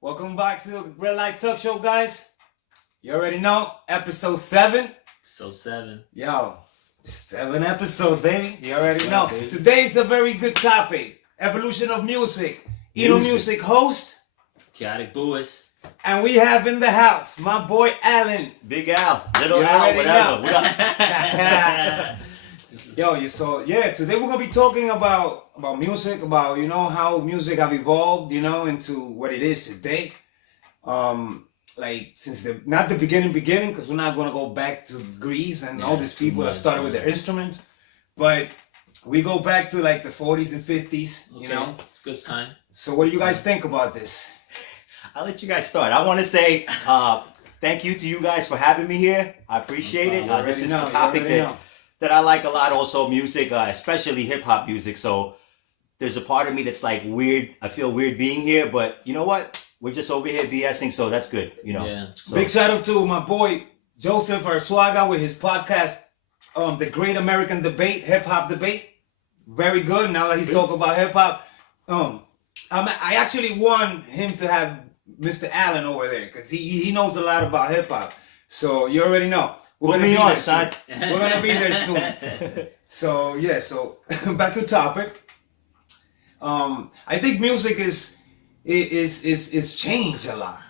Welcome back to the Red Light Talk Show, guys. You already know, episode 7. Episode 7. Yo, 7 episodes, baby. You already That's know. right, baby. Today's a very good topic. Evolution of music. Music host. Chaoticbuddhist. And we have in the house my boy Alan. Big Al, Little You Al, already whatever. know. What up? Today we're gonna be talking about music, about how music have evolved, into what it is today. Like since not the beginning, because we're not gonna go back to Greece and all these people that started with their instruments, but we go back to like the 40s and 50s, Okay. It's good time. So what do you guys think about this? I'll let you guys start. I want to say thank you to you guys for having me here. I appreciate it. This is a topic that I like a lot. Also, music, especially hip hop music. So there's a part of me that's like weird. I feel weird being here, but you know what? We're just over here BSing, so that's good. Yeah. So. Big shout out to my boy Joseph Arzuaga with his podcast, The Great American Debate, Hip Hop Debate. Very good. Now that he's talking about hip hop, I actually want him to have Mr. Allen over there because he knows a lot about hip hop. So you already know. We're gonna be on, son. We're gonna be there soon. So yeah. So back to topic. I think music is changed a lot.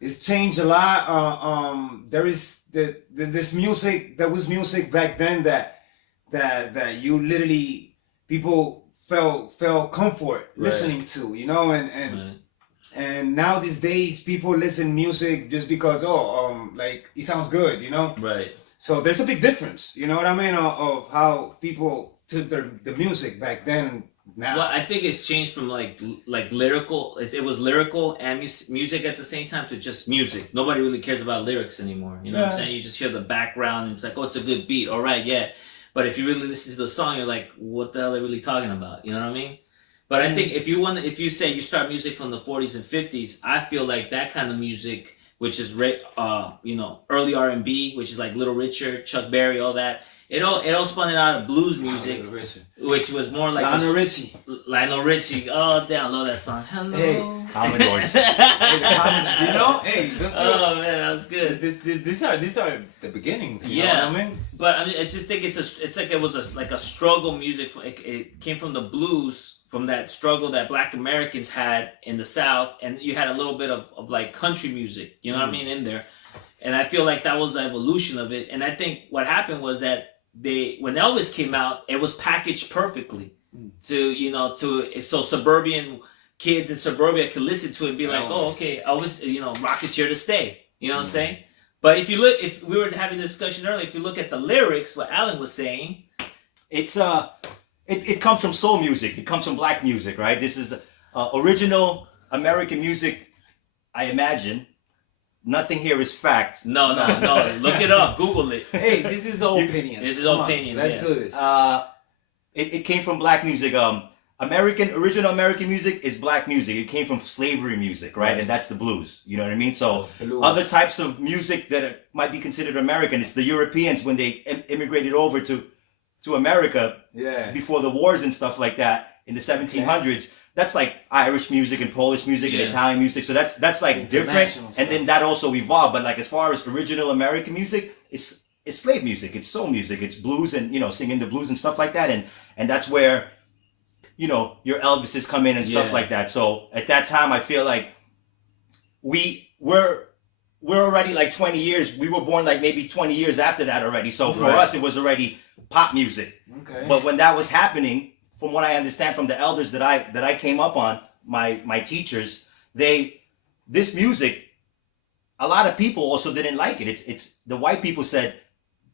It's changed a lot. There is this music. There was music back then that you literally people felt comfort listening to, and now these days people listen music just because like it sounds good, Right. So there's a big difference, you know what I mean, of how people took the music back then and now. Well, I think it's changed from like lyrical. It was lyrical and music at the same time to just music. Nobody really cares about lyrics anymore. You know what I'm saying? You just hear the background and it's like, oh, it's a good beat. All right, yeah. But if you really listen to the song, you're like, what the hell are they really talking about? You know what I mean? But I think if you say you start music from the 40s and 50s, I feel like that kind of music, which is early R&B, which is like Little Richard, Chuck Berry, all that. It all spun out of blues music, which was more like Lionel Richie. Oh damn, I love that song. Hello. Hey, Commodores. Oh man, that was good. These are the beginnings. You know what I mean? But I mean, I just think it's like it was a struggle music. It came from the blues, from that struggle that Black Americans had in the South, and you had a little bit of like country music. You know what I mean in there, and I feel like that was the evolution of it. And I think what happened was that when Elvis came out, it was packaged perfectly so suburban kids in suburbia could listen to it and be like, oh, okay, Elvis, rock is here to stay. You know what I'm saying? But if we were having a discussion earlier, if you look at the lyrics, what Alan was saying, It's it comes from soul music. It comes from black music, right? This is original American music. I imagine. Nothing here is fact. No. Look it up. Google it. Hey, this is the opinion. This is opinion. Let's do this. It came from black music. Original American music is black music. It came from slavery music, right? And that's the blues. You know what I mean? So other types of music that might be considered American, it's the Europeans when they immigrated over to America before the wars and stuff like that in the 1700s. That's like Irish music and Polish music and Italian music. So that's like different. And then that also evolved. But like as far as original American music, it's slave music. It's soul music. It's blues and, singing the blues and stuff like that. And that's where, your Elvises come in and stuff like that. So at that time, I feel like we're already like 20 years. We were born like maybe 20 years after that already. So for us, it was already pop music. Okay. But when that was happening, from what I understand from the elders that I came up on, my teachers, this music, a lot of people also didn't like it. It's the white people said,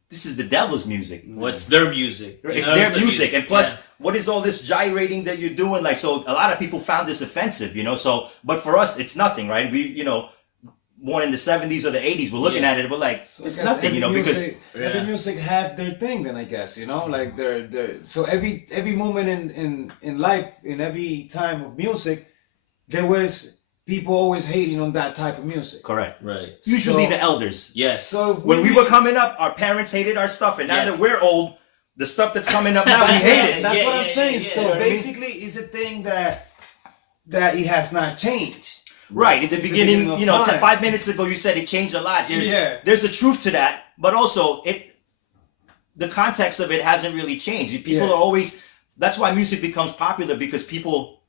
this is the devil's music. What's their music? It's their music. And plus, what is all this gyrating that you're doing? Like, so a lot of people found this offensive, so, but for us, it's nothing, right? We, born in the 70s or the 80s, we're looking at it, we're like, it's nothing, because every music have their thing. Then I guess like their so every moment in life, in every time of music, there was people always hating on that type of music. Correct. Right. Usually the elders. Yes. So when we were coming up, our parents hated our stuff, and now that we're old, the stuff that's coming up now, we hate it. That's what I'm saying. Yeah, so basically, it's a thing that it has not changed. Right. In the Since beginning, of you know, time. 5 minutes ago you said it changed a lot. Yeah. There's a truth to that, but also the context of it hasn't really changed. People are always. That's why music becomes popular, because people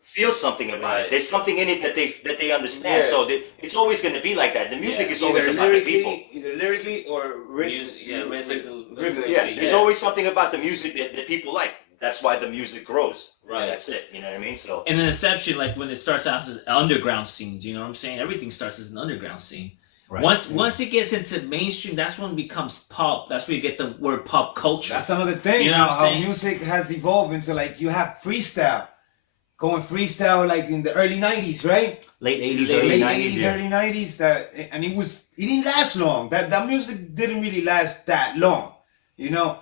feel something about it. There's something in it that they understand. Yeah. So it's always going to be like that. The music is always Either about the people. either lyrically or Rhythmically. Yeah, there's always something about the music that people like. That's why the music grows. Right. And that's it. You know what I mean? So. And an exception, like when it starts out as underground scenes, you know what I'm saying? Everything starts as an underground scene. Right. Once it gets into mainstream, that's when it becomes pop. That's where you get the word pop culture. That's another thing. You know how, what I'm how saying? music has evolved into, like, you have freestyle. Going freestyle like in the early 90s, right? Late 80s, Late early 80s, 90s. Yeah. early 90s. And it didn't last long. That music didn't really last that long, you know.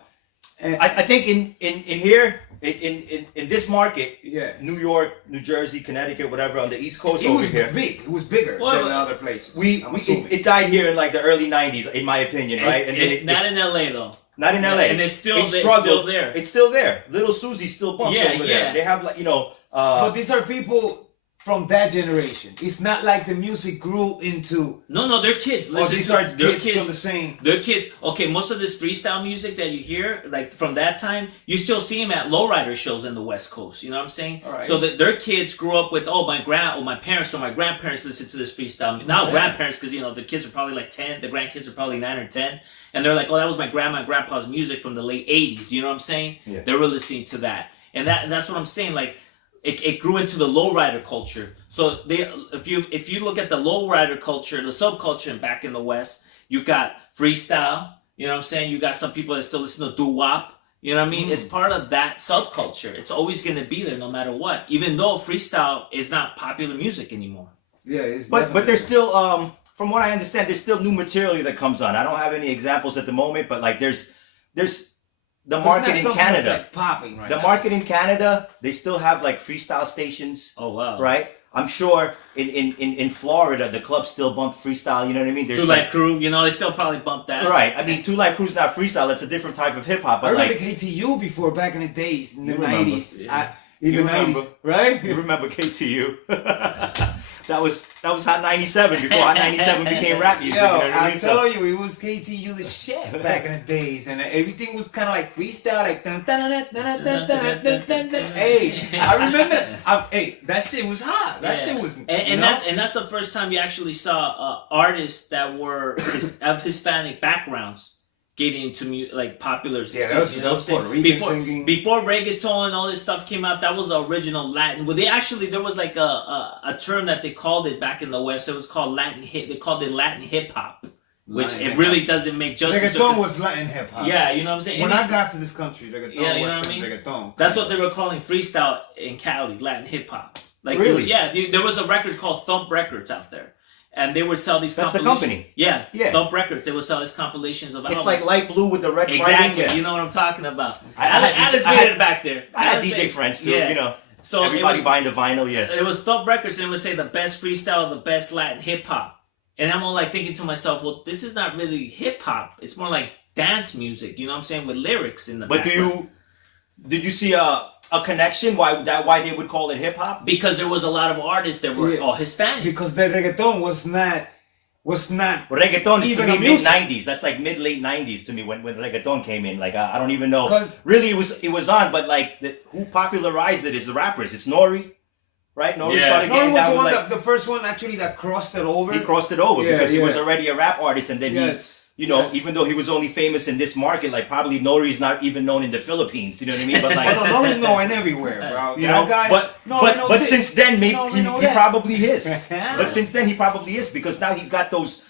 And I think in here in this market, yeah, New York, New Jersey, Connecticut, whatever, on the East Coast it over was here, big. It was bigger Well, than other places. I'm we assuming. it died here in like the early 90s, in my opinion, right? And then not in LA though. not in LA. And it's still struggled. still there. It's still there. Little Susie still bumps Yeah, over yeah. there. They have, like, you know. But these are people from that generation. It's not like the music grew into. No, they're kids. Oh, Listen, these are they're kids from the same. They're kids. Okay, most of this freestyle music that you hear, like from that time, you still see them at lowrider shows in the West Coast. You know what I'm saying? All right. So that their kids grew up with, my parents or my grandparents listen to this freestyle. Now grandparents, because you know the kids are probably like 10, the grandkids are probably 9 or 10, and they're like, oh, that was my grandma and grandpa's music from the late 80s. You know what I'm saying? Yeah. They were listening to that, and that's what I'm saying. Like, it grew into the lowrider culture. So if you look at the lowrider culture, the subculture back in the West, you got freestyle. You know what I'm saying? You got some people that still listen to doo-wop. You know what I mean? It's part of that subculture. It's always going to be there no matter what. Even though freestyle is not popular music anymore. Yeah, it's But there's still, from what I understand, there's still new material that comes on. I don't have any examples at the moment, but like there's the market in Canada. Like popping right The now. market in Canada, they still have like freestyle stations. Oh, wow. Right? I'm sure in Florida, the clubs still bump freestyle. You know what I mean? There's Two Light Crew, you know, they still probably bump that. Right. I mean, Two Light Crew's not freestyle. It's a different type of hip hop. I But remember like, KTU before, back in the days, in the You remember. 90s. Yeah. In You the remember. 90s, right? you remember KTU? that was Hot 97 before Hot 97 became rap music. Yo, you know what I I mean? tell you, it was KTU the shit back in the days, and everything was kind of like freestyle, like dun, dun, dun, dun, dun, dun, dun, dun, dun. Hey, I remember. Hey, that shit was hot. That shit was. And that's the first time you actually saw artists that were of Hispanic backgrounds getting into like popular. Yeah, that was Puerto Rican singing. Before reggaeton and all this stuff came out, that was the original Latin. Well, there was like a term that they called it back in the West. It was called Latin hip. They called it Latin hip hop, which Latin it really doesn't make justice. Reggaeton was Latin hip hop. Yeah, you know what I'm saying. When I got to this country, reggaeton Yeah, you know was what I mean? reggaeton. That's what they were calling freestyle in Cali, Latin hip hop. Like, Really? Yeah, there was a record called Thump Records out there, and they would sell these. That's the compilations. company. Yeah, Yeah. Thump Records. They would sell these compilations of It's albums. like light blue with the red Exactly. writing. Yeah. You know what I'm talking about. I had Alex DJ I made had- it back there. I had Alex DJ made- friends too. Yeah. You know, So everybody buying the vinyl. Yeah. it was Thump Records, and it would say the best freestyle, the best Latin hip hop. And I'm all like thinking to myself, well, this is not really hip hop. It's more like dance music. You know what I'm saying, with lyrics in the But background. did you see a connection why they would call it hip hop? Because there was a lot of artists that were all Hispanic. Because the reggaeton was not. Reggaeton is to Even me a mid music. 90s. That's like mid late 90s to me when reggaeton came in. Like I don't even know. 'Cause- Really, it was on, but like who popularized it is the rappers. It's Nori, right? Nori Yeah. started No, getting it was down the with one like the first one actually that crossed it over. he crossed it over Yeah, because he was yeah. already a rap artist, and then Yes. he, you know, yes. even though he was only famous in this market, like probably Nori's not even known in the Philippines. You know what I mean? But like. But no, he's knowing everywhere, bro. You That know, guy, but no, I know but this. since then, maybe No, I he know that. probably is. But since then, he probably is because now he's got those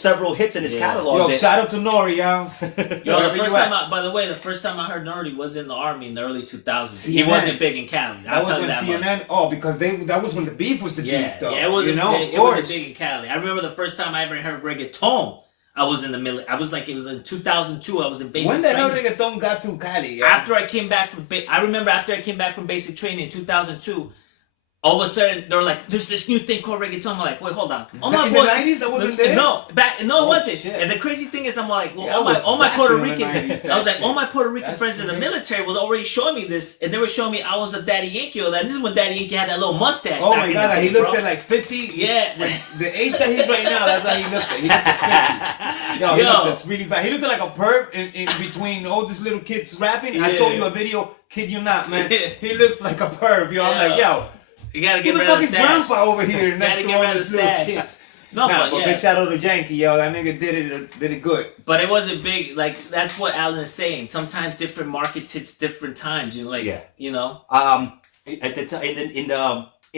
several hits in his catalog. Yo, that- shout out to Nori, y'all. Yo, Wherever the first you at. time, by the way, the first time I heard Nerdy was in the army in the early 2000s. He CNN. wasn't big in Cali. That I'll was tell you when that CNN. much. Oh, because that was when the beef was the beef, though. Yeah, it wasn't, you know, big, of it course. wasn't big in Cali. I remember the first time I ever heard reggaeton. I was in the middle. I was like, it was in 2002. I was in basic When the hell training. reggaeton got to Cali? Yeah? After I came back from, I remember after I came back from basic training in 2002, all of a sudden they're like, there's this new thing called reggaeton. I'm like, wait, hold on. All my In boys, the 90s, that wasn't there? No, it wasn't. Shit. And the crazy thing is, I'm like, well, Yeah, all my back Puerto in the Rican, 90s, I was like, that all my shit. Puerto Rican That's friends in the crazy. military was already showing me this, and they were showing me I was a Daddy Yankee. And this is when Daddy Yankee had that little mustache. Oh back my in God, the he day, looked bro. at like 50. Yeah. The age that he's right now, that's how he looked at. He looked at 50. Yo, he looked that's really bad. He looked like a perp in between all these little kids rapping. I showed you a video, kid you not, man. He looks like a perp, yo. I'm like, yo. You gotta Who get the rid fuck of the is stash. grandpa over here next Gotta to get all rid of these the little stash. kids? No, Nah, but but yeah. big shout out to Yankee, yo. That nigga did it good. But it wasn't big. Like that's what Alan is saying. Sometimes different markets hits different times. You know, like you know. At the time in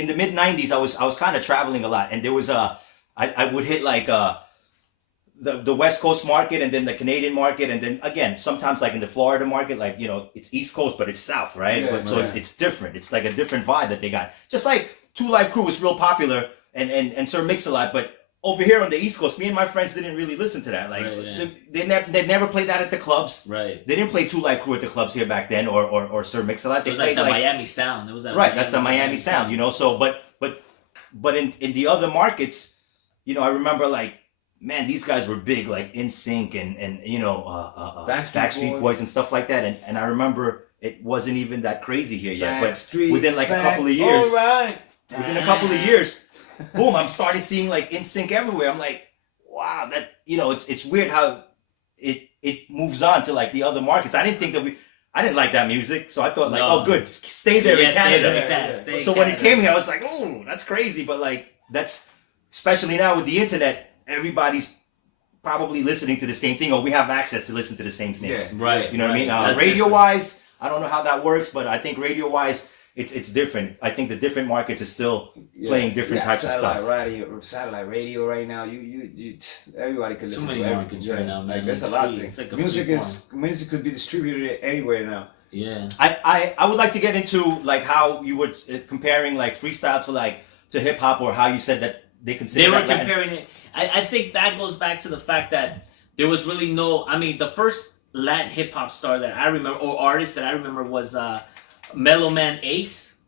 the mid '90s, I was kind of traveling a lot, and there was I would hit like the West Coast market, and then the Canadian market, and then again sometimes like in the Florida market, like you know it's East Coast but it's South, right? Yeah, but so it's different. It's like a different vibe that they got. Just like Two Live Crew was real popular, and Sir Mix-a-Lot, but over here on the East Coast, me and my friends didn't really listen to that. Like they never played that at the clubs. Right. They didn't play Two Live Crew at the clubs here back then, or Sir Mix-a-Lot. They It was played like the Miami sound. It was that right. That's the Miami sound, you know. So, but in the other markets, you know, I remember like, man, these guys were big, like NSYNC and you know, Backstreet Boys and stuff like that. And I remember it wasn't even that crazy here yet, but within like a couple of years, within a couple of years, boom, I'm starting seeing like NSYNC everywhere. I'm like, wow, that, you know, it's weird how it moves on to like the other markets. I didn't like that music, so I thought like, oh, good, stay there in Canada. So when it came here, I was like, oh, that's crazy. But like, that's especially now with the internet, everybody's probably listening to the same thing, or we have access to listen to the same things. Yeah, right. You know what I mean? That's Radio wise, I don't know how that works, but I think radio wise, it's different. I think the different markets are still playing different types of stuff. Satellite radio right now. You everybody can listen Too many to markets right now, man. Like, there's a lot of things. Like Music could be distributed anywhere now. Yeah. I would like to get into like how you were comparing like freestyle to hip hop, or how you said that they consider they were comparing it. I think that goes back to the fact that there was really no. I mean, the first Latin hip hop star that I remember, or artist that I remember, was Mellow Man Ace.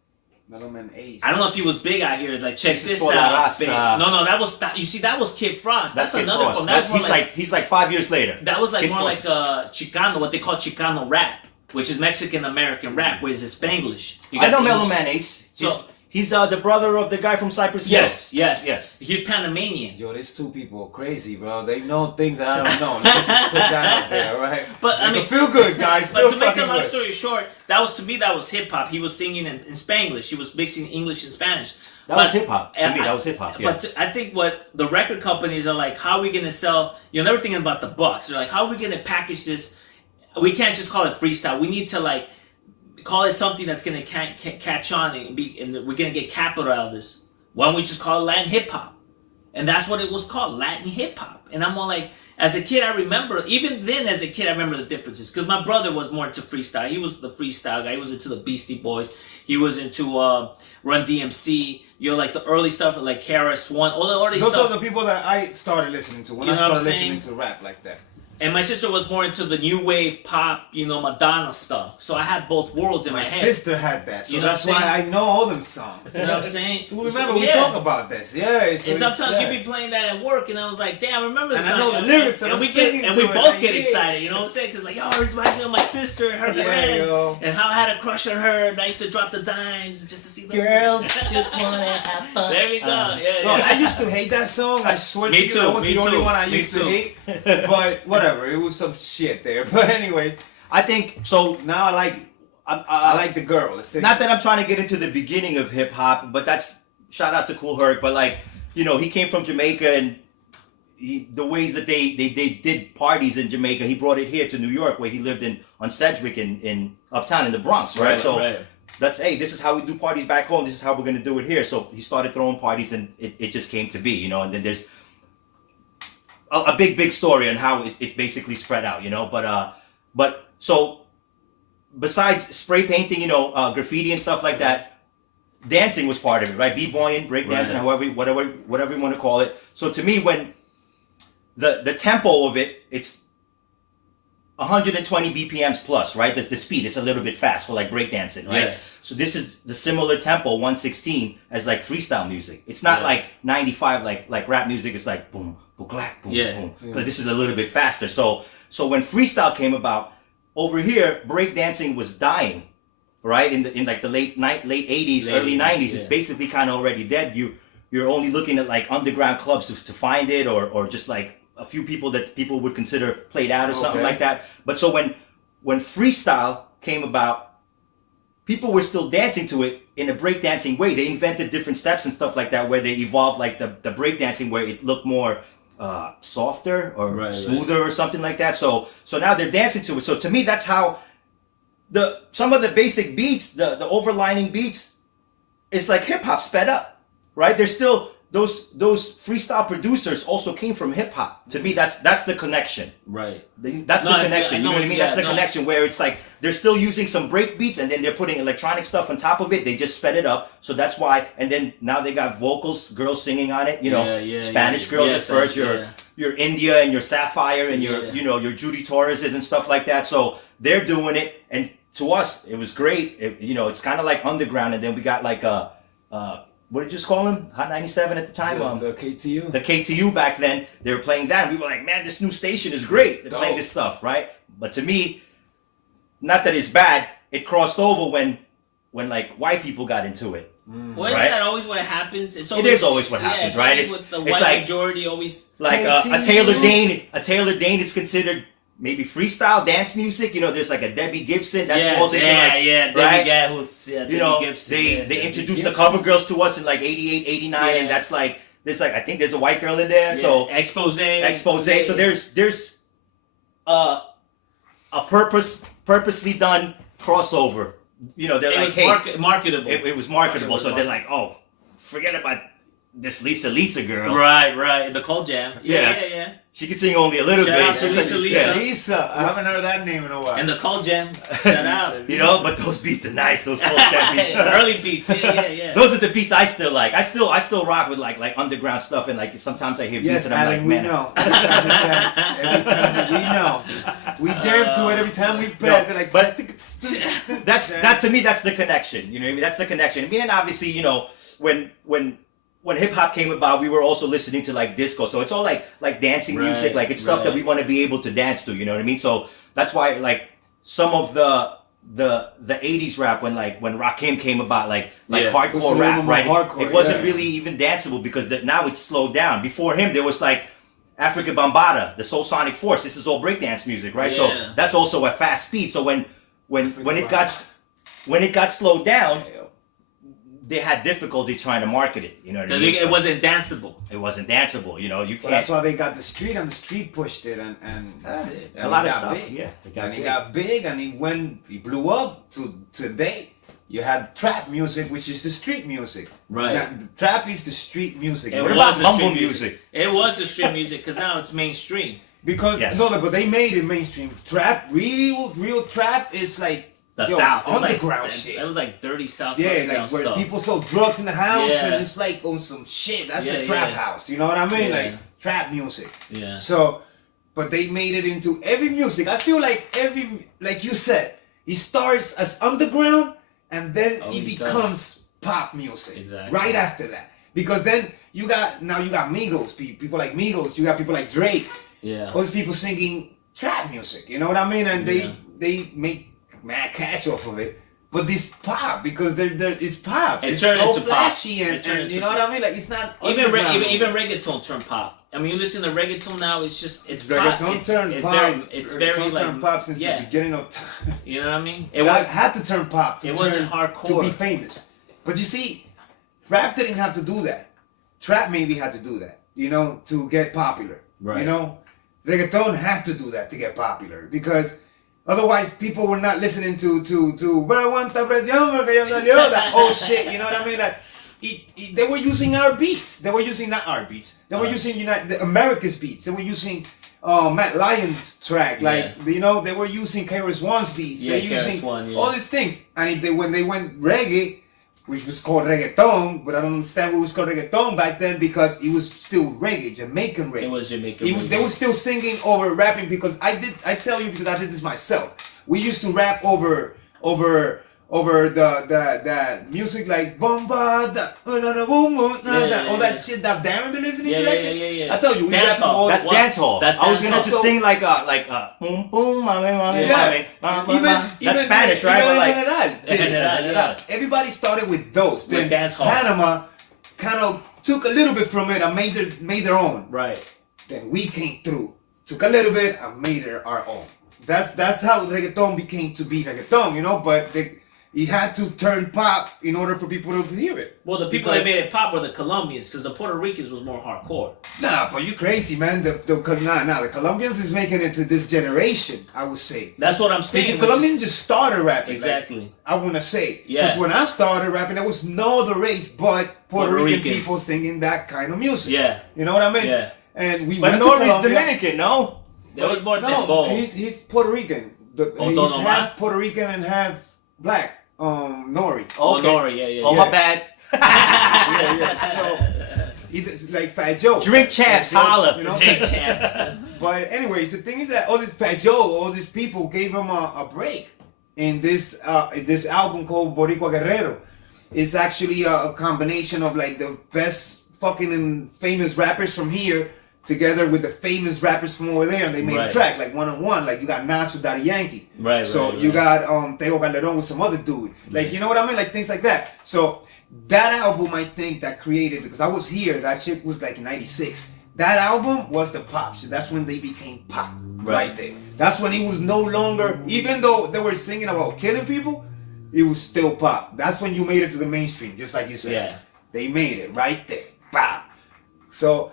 Mellow Man Ace. I don't know if he was big out here. Like, check this for out. La Raza. No, that was you see, that was Kid Frost. That's Kid another Frost. one. That's he's like 5 years later. That was like Kid more Frost. like Chicano, what they call Chicano rap, which is Mexican American rap, which is Spanglish. I know Mellow Man Ace. So he's the brother of the guy from Cypress Hill. Yes. He's Panamanian. Yo, these two people crazy, bro. They know things that I don't know. Let's just put that out there, all right? But I mean, feel good, guys. But to make the long story short, that was hip hop. He was singing in Spanglish. He was mixing English and Spanish. That was hip hop. To me, that was hip hop. Yeah. But I think what the record companies are like, how are we gonna sell? You're never thinking about the bucks. They're like, how are we gonna package this? We can't just call it freestyle. We need to like call it something that's gonna catch on and we're gonna get capital out of this. Why don't we just call it Latin hip hop? And that's what it was called, Latin hip hop. And I'm all like, as a kid, I remember, even then as a kid, I remember the differences. Because my brother was more into freestyle. He was the freestyle guy. He was into the Beastie Boys. He was into Run DMC. You know, like the early stuff, like KRS-One, all the early stuff. Those are the people that I started listening to when I started listening to rap like that. And my sister was more into the new wave pop, you know, Madonna stuff. So I had both worlds in my head. My sister had that, so You know that's what I'm why I know all them songs. You know what I'm saying? So remember, we talk about this. Yeah. And sometimes you'd be playing that at work, and I was like, damn, I remember this And I song. know the lyrics, and we both get excited, you know what I'm saying? Because like, yo, it's reminds me of my sister and her friends, and how I had a crush on her, and I used to drop the dimes just to see them. Girls just wanna have fun. There we go. No, I used to hate that song. I swear to you, that was the only one I used to hate. But whatever, it was some shit there. But anyway, I think so. now I like it. I like the girl. Not that I'm trying to get into the beginning of hip hop, but that's shout out to Cool Herc. But like, you know, he came from Jamaica, and the ways that they did parties in Jamaica, he brought it here to New York, where he lived on Sedgwick in Uptown in the Bronx, right? That's, hey, this is how we do parties back home. This is how we're gonna do it here. So he started throwing parties, and it just came to be, you know. And then there's a big story on how it basically spread out, you know. But so besides spray painting, you know, graffiti and stuff like that, dancing was part of it, right? B-boying, breakdancing, whatever you want to call it. So to me, when the tempo of it, 120 BPMs plus, right? The speed is a little bit fast for like breakdancing, right? Yes. So this is the similar tempo, 116, as like freestyle music. It's not like 95 like rap music is like boom, boom, clap, boom, boom. But this is a little bit faster. So when freestyle came about, over here breakdancing was dying, right? In like the late 80s, early 90s, it's basically kind of already dead. You're only looking at like underground clubs to find it, or just like a few people that people would consider played out or something like that. But so when freestyle came about, people were still dancing to it in a breakdancing way. They invented different steps and stuff like that, where they evolved like the breakdancing where it looked more softer or smoother or something like that. So now they're dancing to it. So to me, that's how some of the basic beats, the overlining beats, it's like hip hop sped up, right? There's still those freestyle producers also came from hip hop. To me, that's the connection. Right. That's the connection. You know what I mean? That's the connection where it's like they're still using some break beats and then they're putting electronic stuff on top of it. They just sped it up. So that's why. And then now they got vocals, girls singing on it. You know, Spanish girls at first. Your India and your Sapphire and your Judy Torreses and stuff like that. So they're doing it, and to us, it was great. It's kind of like underground. And then we got like what did you just call him? Hot 97 at the time? The KTU. The KTU back then, they were playing that. And we were like, man, this new station is great. They're playing this stuff, right? But to me, not that it's bad, it crossed over when like white people got into it. Well, isn't that always what happens? It is always what happens, right? It's with the white like, majority always. Like a Taylor Dane is considered maybe freestyle dance music. There's like a Debbie Gibson that falls into Debbie Gibson. They introduced the cover girls to us in like 88, 89, and that's like I think there's a white girl in there. So Expose. So there's a purposely done crossover. They're it like, was marketable. It was marketable. So they're like, oh, forget about this Lisa girl. Right. The Cold Jam. Yeah. She could sing only a little Shout bit. out to Lisa. Lisa. I haven't heard that name in a while. And the Cold Jam. Shout out. But those beats are nice. Those Cold Jam beats. Early beats. Yeah. Those are the beats I still like. I still rock with like underground stuff, and like sometimes I hear beats and I'm Alan, like, we man. know. Every time we know. We jam to it every time we pass. They're like, but that to me, that's the connection. You know what I mean? That's the connection. I mean, and obviously, when hip hop came about, we were also listening to like disco. So it's all like dancing music, like it's stuff that we want to be able to dance to. You know what I mean? So that's why like some of the 80s rap when Rakim came about, like hardcore rap, right? It wasn't really even danceable because now it's slowed down. Before him, there was like Africa Bambaataa, the Soul Sonic Force. This is all breakdance music, right? So that's also at fast speed. So when it got slowed down, they had difficulty trying to market it. You know what I mean? It wasn't danceable. It wasn't danceable. You can't. Well, that's why they got the street, and the street pushed it, and that's it. A lot of stuff. Big. Yeah, He got big, and he blew up to today. You had trap music, which is the street music. Right. Now, the trap is the street music. What about mumble music? It was the street music because now it's mainstream. Because but they made it mainstream. Trap, real trap is like the South, underground shit. It was like dirty South. Yeah, like where stuff. people sell drugs in the house, and it's like on some shit. That's the trap house. You know what I mean? Like trap music. Yeah. So, but they made it into every music. I feel like like you said, it starts as underground, and then it becomes pop music. Exactly. Right after that, because then you got Migos, people like Migos. You got people like Drake. Yeah. All these people singing trap music. You know what I mean? And they make mad cash off of it, but this pop because it's pop. It it's turned all into flashy pop. and you know what I mean. Like it's not even reggaeton turned pop. I mean, you listen to reggaeton now. It's just reggaeton pop. turned pop. It's very like turned pop since the beginning of time. You know what I mean? It had to turn pop. It wasn't hardcore to be famous. But you see, rap didn't have to do that. Trap maybe had to do that. To get popular. Right. Reggaeton had to do that to get popular because otherwise people were not listening to but I want presión porque yo salió that shit. You know what I mean? Like they were using our beats. They were using not our beats. They were using the America's beats. They were using Matt Lyon's track. They were using KRS-One's beats. They're using all these things. And when they went reggae, which was called reggaeton, but I don't understand what was called reggaeton back then because it was still reggae, Jamaican reggae. It was Jamaican. They were still singing over rapping because I tell you because I did this myself. We used to rap over the music like bomba all that shit that Darren been listening to that shit. Yeah. I tell you, we Dance rap hall. all That's dance hall. That's I was dance gonna hall. just sing like boom boom mame mame Yeah. mame. That's Spanish, right? But like everybody started with those. With Then dance hall. Panama kind of took a little bit from it and made their own. Right. Then we came through, took a little bit and made it our own. That's how reggaeton became to be reggaeton, you know. But it had to turn pop in order for people to hear it. Well, the people that made it pop were the Colombians, because the Puerto Ricans was more hardcore. Nah, but you crazy, man. The Colombians is making it to this generation, I would say. That's what I'm saying. The Colombians just started rapping. Exactly. Like, I want to say. Yeah. Because when I started rapping, there was no other race but Puerto Rican Ricans. people singing that kind of music. Yeah. You know what I mean? Yeah. And we But went to Nori's Colombia. Dominican, no? There was more No, than he's Puerto Rican. Oh, He's Don Omar? half Puerto Rican and half black. Nori. Oh, Okay. Nori, yeah. Oh, my bad. Yeah. So he's like Fat Joe. Drink champs, Fat Joe, holla. You know? Jake Champs. But anyways, the thing is that all this Fat Joe, all these people gave him a break in this album called Boricua Guerrero. It's actually a combination of like the best fucking and famous rappers from here together with the famous rappers from over there, and they made a track like one-on-one. Like you got Nas with Daddy Yankee. Right. So you got Tego Calderon with some other dude. Like you know what I mean? Like things like that. So that album, I think, that created, because I was here, that shit was like in '96. That album was the pop shit. That's when they became pop. Right there. That's when it was no longer, even though they were singing about killing people, it was still pop. That's when you made it to the mainstream, just like you said. Yeah. They made it right there. Bam. So,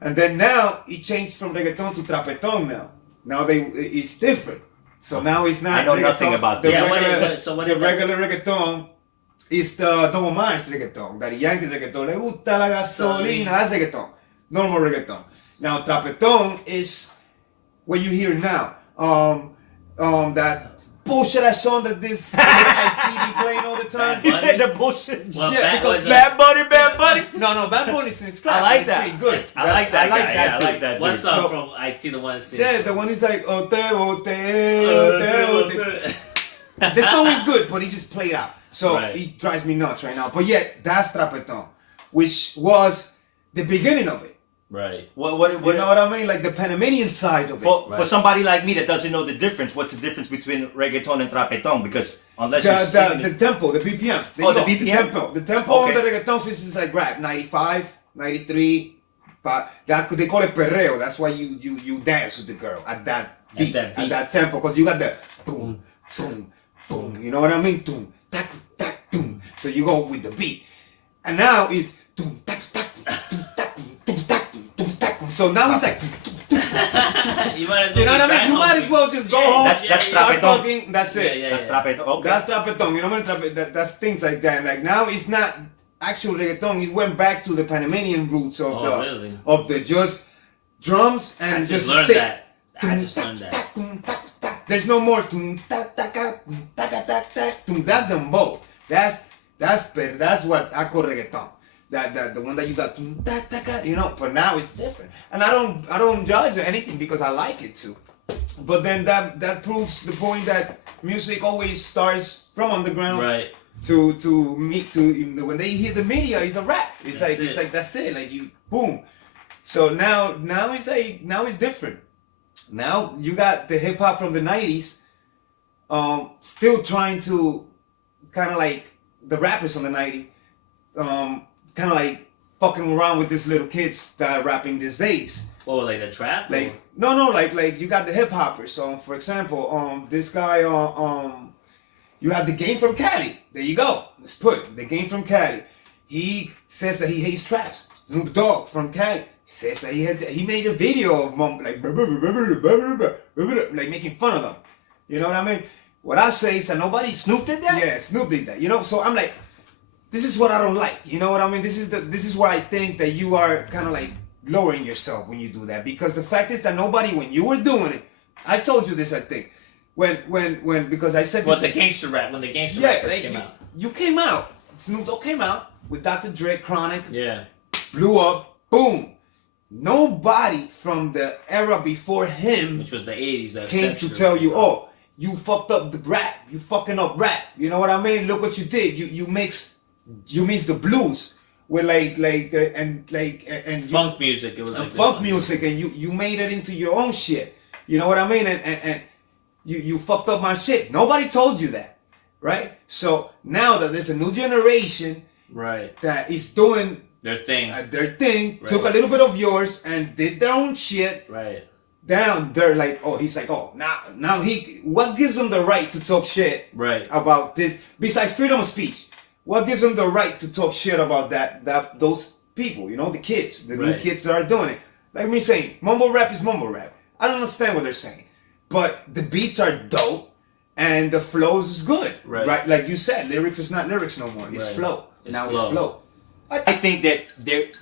and then now it changed from reggaeton to trapeton now. Now it's different. So now it's not. I know reggaeton. nothing about the this. What the is that? regular reggaeton is the Don Omar's reggaeton. Daddy Yankee's reggaeton. Le gusta la gasolina. That's reggaeton. Normal reggaeton. Now trapeton is what you hear now. That bullshit ass song that this TV playing all the time. He said the bullshit. Well, Yeah, because Bad Bunny. No, Bad Bunny sings crap. I like It's that. pretty good. I like that guy. that Yeah, I dude. like that What dude. song So- from IT, the one that's Yeah, the one is like ote, The song is good, but he just played out. So Right. it drives me nuts right now. But yet, that's trapeton, which was the beginning of it. You Right. know You know what I mean? Like the Panamanian side of it. For somebody like me that doesn't know the difference, what's the difference between reggaeton and trapeton? Because unless you're singing The tempo, the BPM. Oh, the BPM? The tempo Okay. on the reggaeton system is like rap, 95, 93. But they call it perreo. That's why you dance with the girl at that beat, at that tempo, because you got the boom, boom, boom. You know what I mean? Boom, tac, tac, boom. So you go with the beat, and now it's boom, tac, tac, boom, tac, boom, tac, boom, tac. So now it's like. You might as well You know what I be mean? You might as well just go home. That's start trapeton. talking. That's it. Yeah. That's trapeton. Okay. That's trapeton. You know what I mean? That's things like that. Like now it's not actual reggaeton. It went back to the Panamanian roots of the just drums and I just just learned stick. that. I just learned that. There's no more. That's the mbo. That's what I call reggaeton. That the one that you got, you know. But now it's different, and I don't judge anything because I like it too. But then that proves the point that music always starts from underground. Right. To when they hear the media, it's a rap. It's like that's it. Like you boom. So now it's different. Now you got the hip hop from the '90s, still trying to kind of like the rappers from the '90s, kind of like fucking around with these little kids that are rapping these days. Oh, like the trap? Like no, like you got the hip hoppers. So for example, this guy you have the Game from Cali. There you go. Let's put the Game from Cali. He says that he hates traps. Snoop Dogg from Cali says that he made a video of mom like making fun of them. You know what I mean? What I say is that Snoop did that? Yeah, Snoop did that. You know, so I'm like, this is what I don't like. You know what I mean? This is where I think that you are kind of like lowering yourself when you do that, because the fact is that when you were doing it, I told you this, I think. When because I said when the gangster rap first came out. You came out Snoop Dogg came out with Dr. Dre, Chronic, Yeah. blew up, boom. Nobody from the era before him Which was the 80s. That came to tell you, oh, you fucked up the rap. You fucking up rap. You know what I mean? Look what you did. You mix the blues with and funk music. It was like funk music, and you made it into your own shit. You know what I mean? And you fucked up my shit. Nobody told you that, right? So now that there's a new generation, right, that is doing their thing, right. Took Took a little bit of yours and did their own shit. Right. Down, they're like, oh, he's like, oh, now he. What gives him the right to talk shit? Right. About this besides freedom of speech? What gives them the right to talk shit about those people, you know, the kids, the new kids that are doing it? Like me saying, mumble rap is mumble rap. I don't understand what they're saying. But the beats are dope and the flows is good. Right? Like you said, lyrics is not lyrics no more. It's flow. It's flow. I think that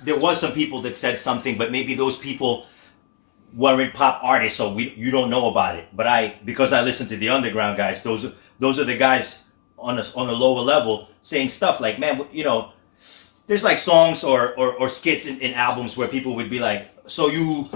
there was some people that said something, but maybe those people weren't pop artists, so you don't know about it. But because I listen to the underground guys, those are the guys on a lower level saying stuff like, man, you know, there's like songs or skits in albums where people would be like, so you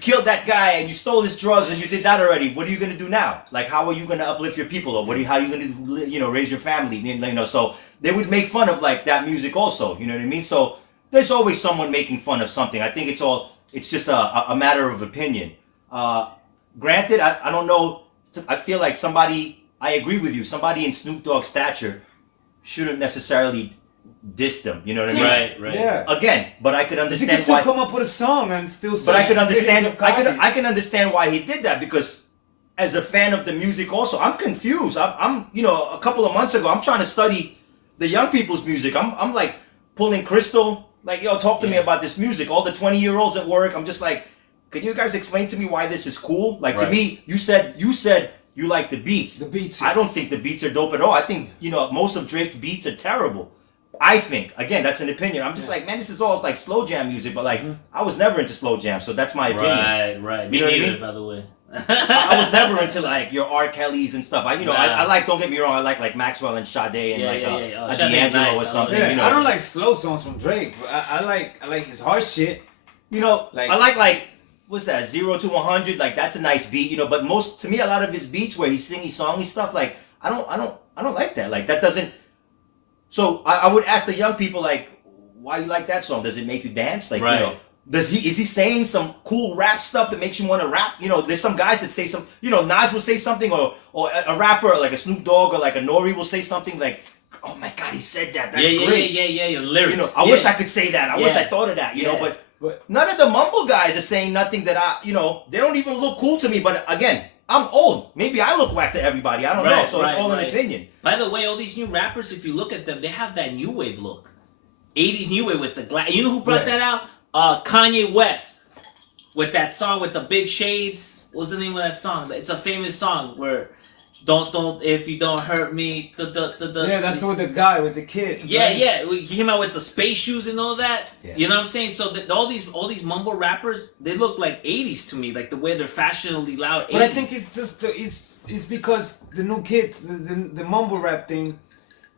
killed that guy and you stole his drugs and you did that already. What are you gonna do now? Like, how are you gonna uplift your people, or how are you gonna, you know, raise your family? You know, so they would make fun of like that music also. You know what I mean? So there's always someone making fun of something. I think it's just a matter of opinion. Granted, I don't know. I feel like I agree with you. Somebody in Snoop Dogg's stature shouldn't necessarily diss them. You know what I mean? Right. Yeah. Again, but I could understand why. He can still why. come up with a song and still. But I could understand. I can understand why he did that, because as a fan of the music, also, I'm confused. I'm you know, a couple of months ago, I'm trying to study the young people's music. I'm like pulling Crystal, like, yo, talk to me about this music. All the 20-year-olds at work, I'm just like, can you guys explain to me why this is cool? Like, to me, you said you like the beats. The beats. I don't think the beats are dope at all. I think, you know, most of Drake's beats are terrible. I think, again, that's an opinion. I'm just like, man, this is all like slow jam music, but like, I was never into slow jam, so that's my opinion. Right. Me neither, by the way. I was never into like your R. Kelly's and stuff. I like, don't get me wrong, I like Maxwell and Sade and a D'Angelo or something. Yeah, you know. I don't like slow songs from Drake, but I like his hard shit. You know, like, I like what's that, 0 to 100, like that's a nice beat, you know, but to me a lot of his beats where he's singy songy stuff, like I don't like that. Like that doesn't. So I would ask the young people, like, why you like that song? Does it make you dance? Like, you know, is he saying some cool rap stuff that makes you want to rap? You know, there's some guys that say some, you know, Nas will say something, or a rapper like a Snoop Dogg or like a Nori will say something like, oh my God, he said that. That's great. Yeah. Lyrics. You know, I wish I could say that. I wish I thought of that. You know, but none of the mumble guys are saying nothing that you know, they don't even look cool to me. But again, I'm old. Maybe I look whack to everybody. I don't know. So it's all an opinion. By the way, all these new rappers, if you look at them, they have that new wave look. 80s new wave with the glass. You know who brought that out? Kanye West. With that song with the big shades. What's the name of that song? It's a famous song where don't if you don't hurt me. Yeah, that's with the guy with the kid. Yeah, right? yeah. He came out with the space shoes and all that. Yeah. You know what I'm saying? So all these mumble rappers, they look like 80s to me, like the way they're fashionably loud. 80s. But I think it's just it's because the new kids, the mumble rap thing.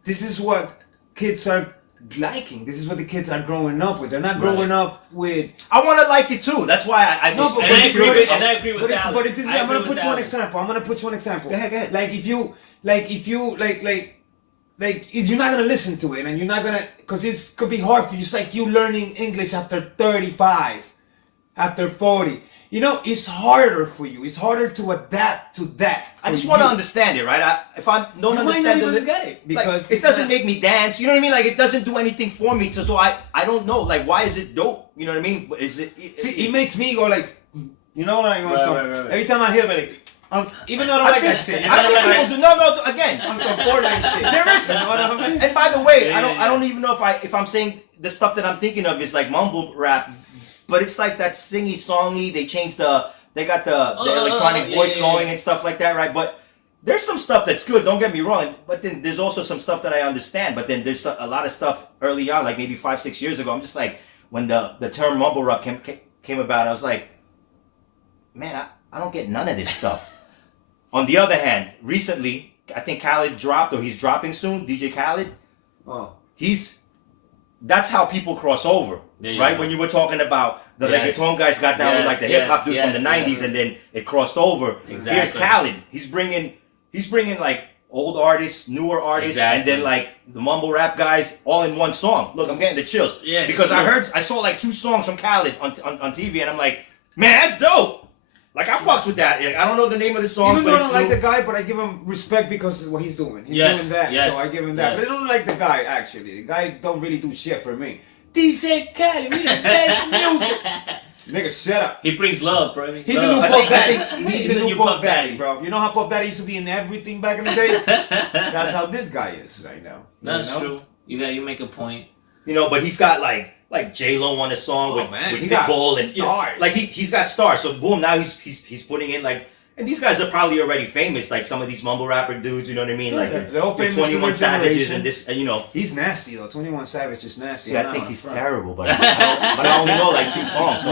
This is what kids are liking. This is what the kids are growing up with. They're not growing up with. I want to like it too. That's why I no, but I agree with that. But I'm gonna put you one example. Go ahead. Like if you you're not gonna listen to it, and you're not gonna, because it could be hard for you. It's like you learning English after 35, after 40. You know, it's harder for you. It's harder to adapt to that. I just want to understand it, right? If I don't you understand might not even get it, because like, it doesn't make me dance. You know what I mean? Like, it doesn't do anything for me. So I don't know. Like, why is it dope? You know what I mean? Is it? See, it makes me go like, you know what I mean? Right. Every time I hear it, like, even though I don't like that shit. I've seen people do no. Again, I'm some Fortnite shit. There is. You know what I mean? And by the way, I don't even know if I'm saying the stuff that I'm thinking of is like mumble rap, but it's like that singy songy. They got the electronic voice going and stuff like that, right? But there's some stuff that's good, don't get me wrong, but then there's also some stuff that I understand, but then there's a lot of stuff early on, like maybe 5-6 years ago, I'm just like, when the term mumble rap came about, I was like, man, I don't get none of this stuff. On the other hand, recently, I think Khaled dropped or he's dropping soon. DJ Khaled. Oh. That's how people cross over, right? When you were talking about the reggaeton guys got down with like the hip hop dudes from the '90s, and then it crossed over. Exactly. Here's Khaled. He's bringing like old artists, newer artists, and then like the mumble rap guys all in one song. Look, I'm getting the chills. Yeah, because I saw like 2 songs from Khaled on TV, and I'm like, man, that's dope. Like I fucks with that. I don't know the name of the song. Even though I don't like the guy, but I give him respect because of what he's doing. He's doing that, so I give him that. But I don't like the guy actually. The guy don't really do shit for me. DJ Khaled, we the best music. Nigga, shut up. He brings love, bro. He's the new Puff Daddy. He's the new Puff Daddy, bro. You know how Puff Daddy used to be in everything back in the day? That's how this guy is right now. That's true. You make a point. You know, but he's got like J-Lo on a song with Pitbull and stars. Like he's got stars. So boom, now he's putting in like, and these guys are probably already famous. Like some of these mumble rapper dudes, you know what I mean? Like they're all famous 21 Savages and this, and you know. He's nasty though. 21 Savage is nasty. See, I think he's terrible, but I only know like 2 songs.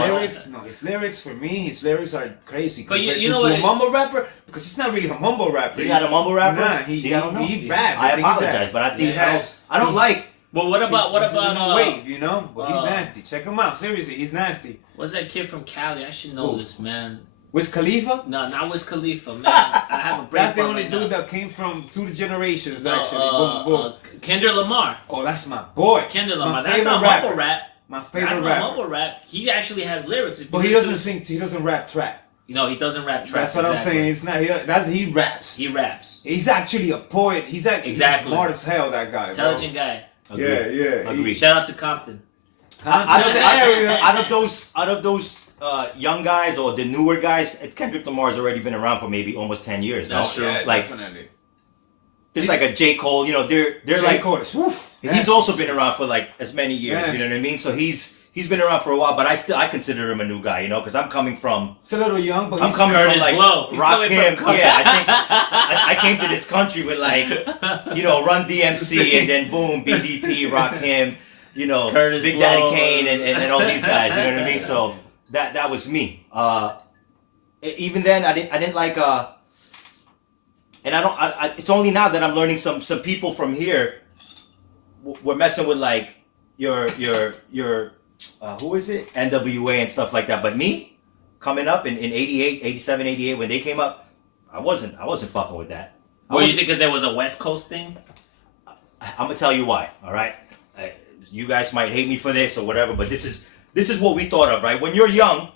His lyrics for me, his lyrics are crazy. But you know what? A mumble rapper, because he's not really a mumble rapper. He's not a mumble rapper. Nah, he raps. I apologize, but I think I don't like. But what about wave, you know? But he's nasty. Check him out. Seriously, he's nasty. What's that kid from Cali? I should know this, man. Wiz Khalifa? No, not Wiz Khalifa, man. I have a brain. That's the only dude that came from 2 generations, actually. Boom, boom. Kendrick Lamar. Oh, that's my boy. Kendrick Lamar. That's not mumble rap. My favorite rapper. That's not mumble rap. He actually has lyrics. But he doesn't sing. He doesn't rap trap. You know, he doesn't rap trap. That's what I'm saying. It's not. He raps. He raps. He's actually a poet. He's smart as hell. That guy. Intelligent guy. Yeah. Agreed. Shout out to Compton. Out of those young guys or the newer guys, Kendrick Lamar's already been around for maybe almost 10 years. That's true. Yeah, like, definitely. There's like a J. Cole, you know, they're J. like Cole. he's also been around for like as many years. Yes. You know what I mean? So he's been around for a while, but I consider him a new guy, you know, because I'm coming from. It's a little young, but I'm coming from like Rakim. Yeah, I came to this country with like, you know, Run DMC and then boom, BDP, Rakim, you know, Curtis Big Blow. Daddy Kane and all these guys. You know what I mean? So that was me. Even then, I didn't like and it's only now that I'm learning some people from here. We're messing with like your who is it? NWA and stuff like that. But me, coming up in 88, 87, 88, when they came up, I wasn't fucking with that. Well, you think because there was a West Coast thing? I'm gonna tell you why. All right, you guys might hate me for this or whatever, but this is what we thought of, right? When you're young,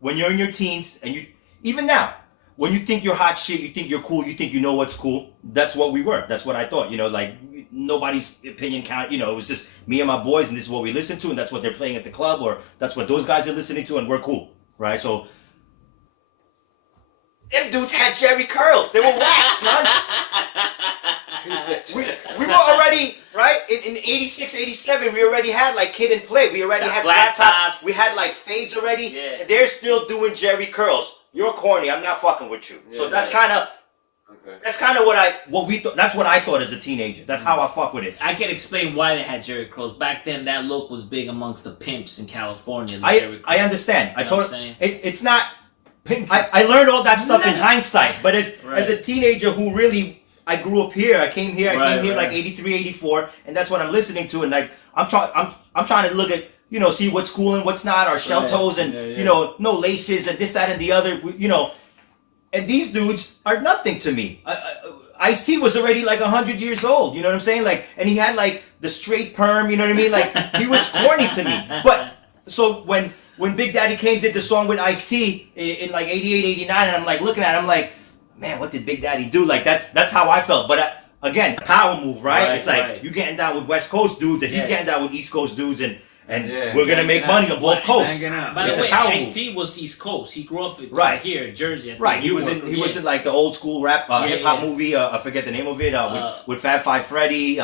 when you're in your teens, and even now, when you think you're hot shit, you think you're cool, you think you know what's cool. That's what we were. That's what I thought. You know, like nobody's opinion count. You know, it was just me and my boys, and this is what we listen to, and that's what they're playing at the club, or that's what those guys are listening to, and we're cool, right? So them dudes had Jerry curls. They were whack, son. we were already, right? In 86, 87, we already had like Kid and Play. We already had flat tops. We had like fades already. Yeah. And they're still doing Jerry curls. You're corny. I'm not fucking with you. So that's kind of what we thought. That's what I thought as a teenager. That's how I fuck with it. I can explain why they had Jerry curls. Back then, that look was big amongst the pimps in California. I understand. You know what I'm saying? It's not. I learned all that stuff in hindsight, but as a teenager who really, I grew up here. I came here like 83, 84, and that's what I'm listening to. And like I'm trying to look at, you know, see what's cool and what's not. Our shell toes and you know, no laces and this, that, and the other. You know, and these dudes are nothing to me. Ice-T was already like 100 years old. You know what I'm saying? Like, and he had like the straight perm. You know what I mean? Like he was corny to me. But so when Big Daddy Kane did the song with Ice-T in like 88, 89, and I'm like looking at it, I'm like, man, what did Big Daddy do? Like that's how I felt. But again, power move, right? It's like you getting down with West Coast dudes, and he's getting down with East Coast dudes, and we're gonna make money on both coasts. By the way, Ice-T was East Coast. He grew up here in Jersey. Right. He was in like the old school rap hip hop movie. I forget the name of it. With Fab Five Freddy.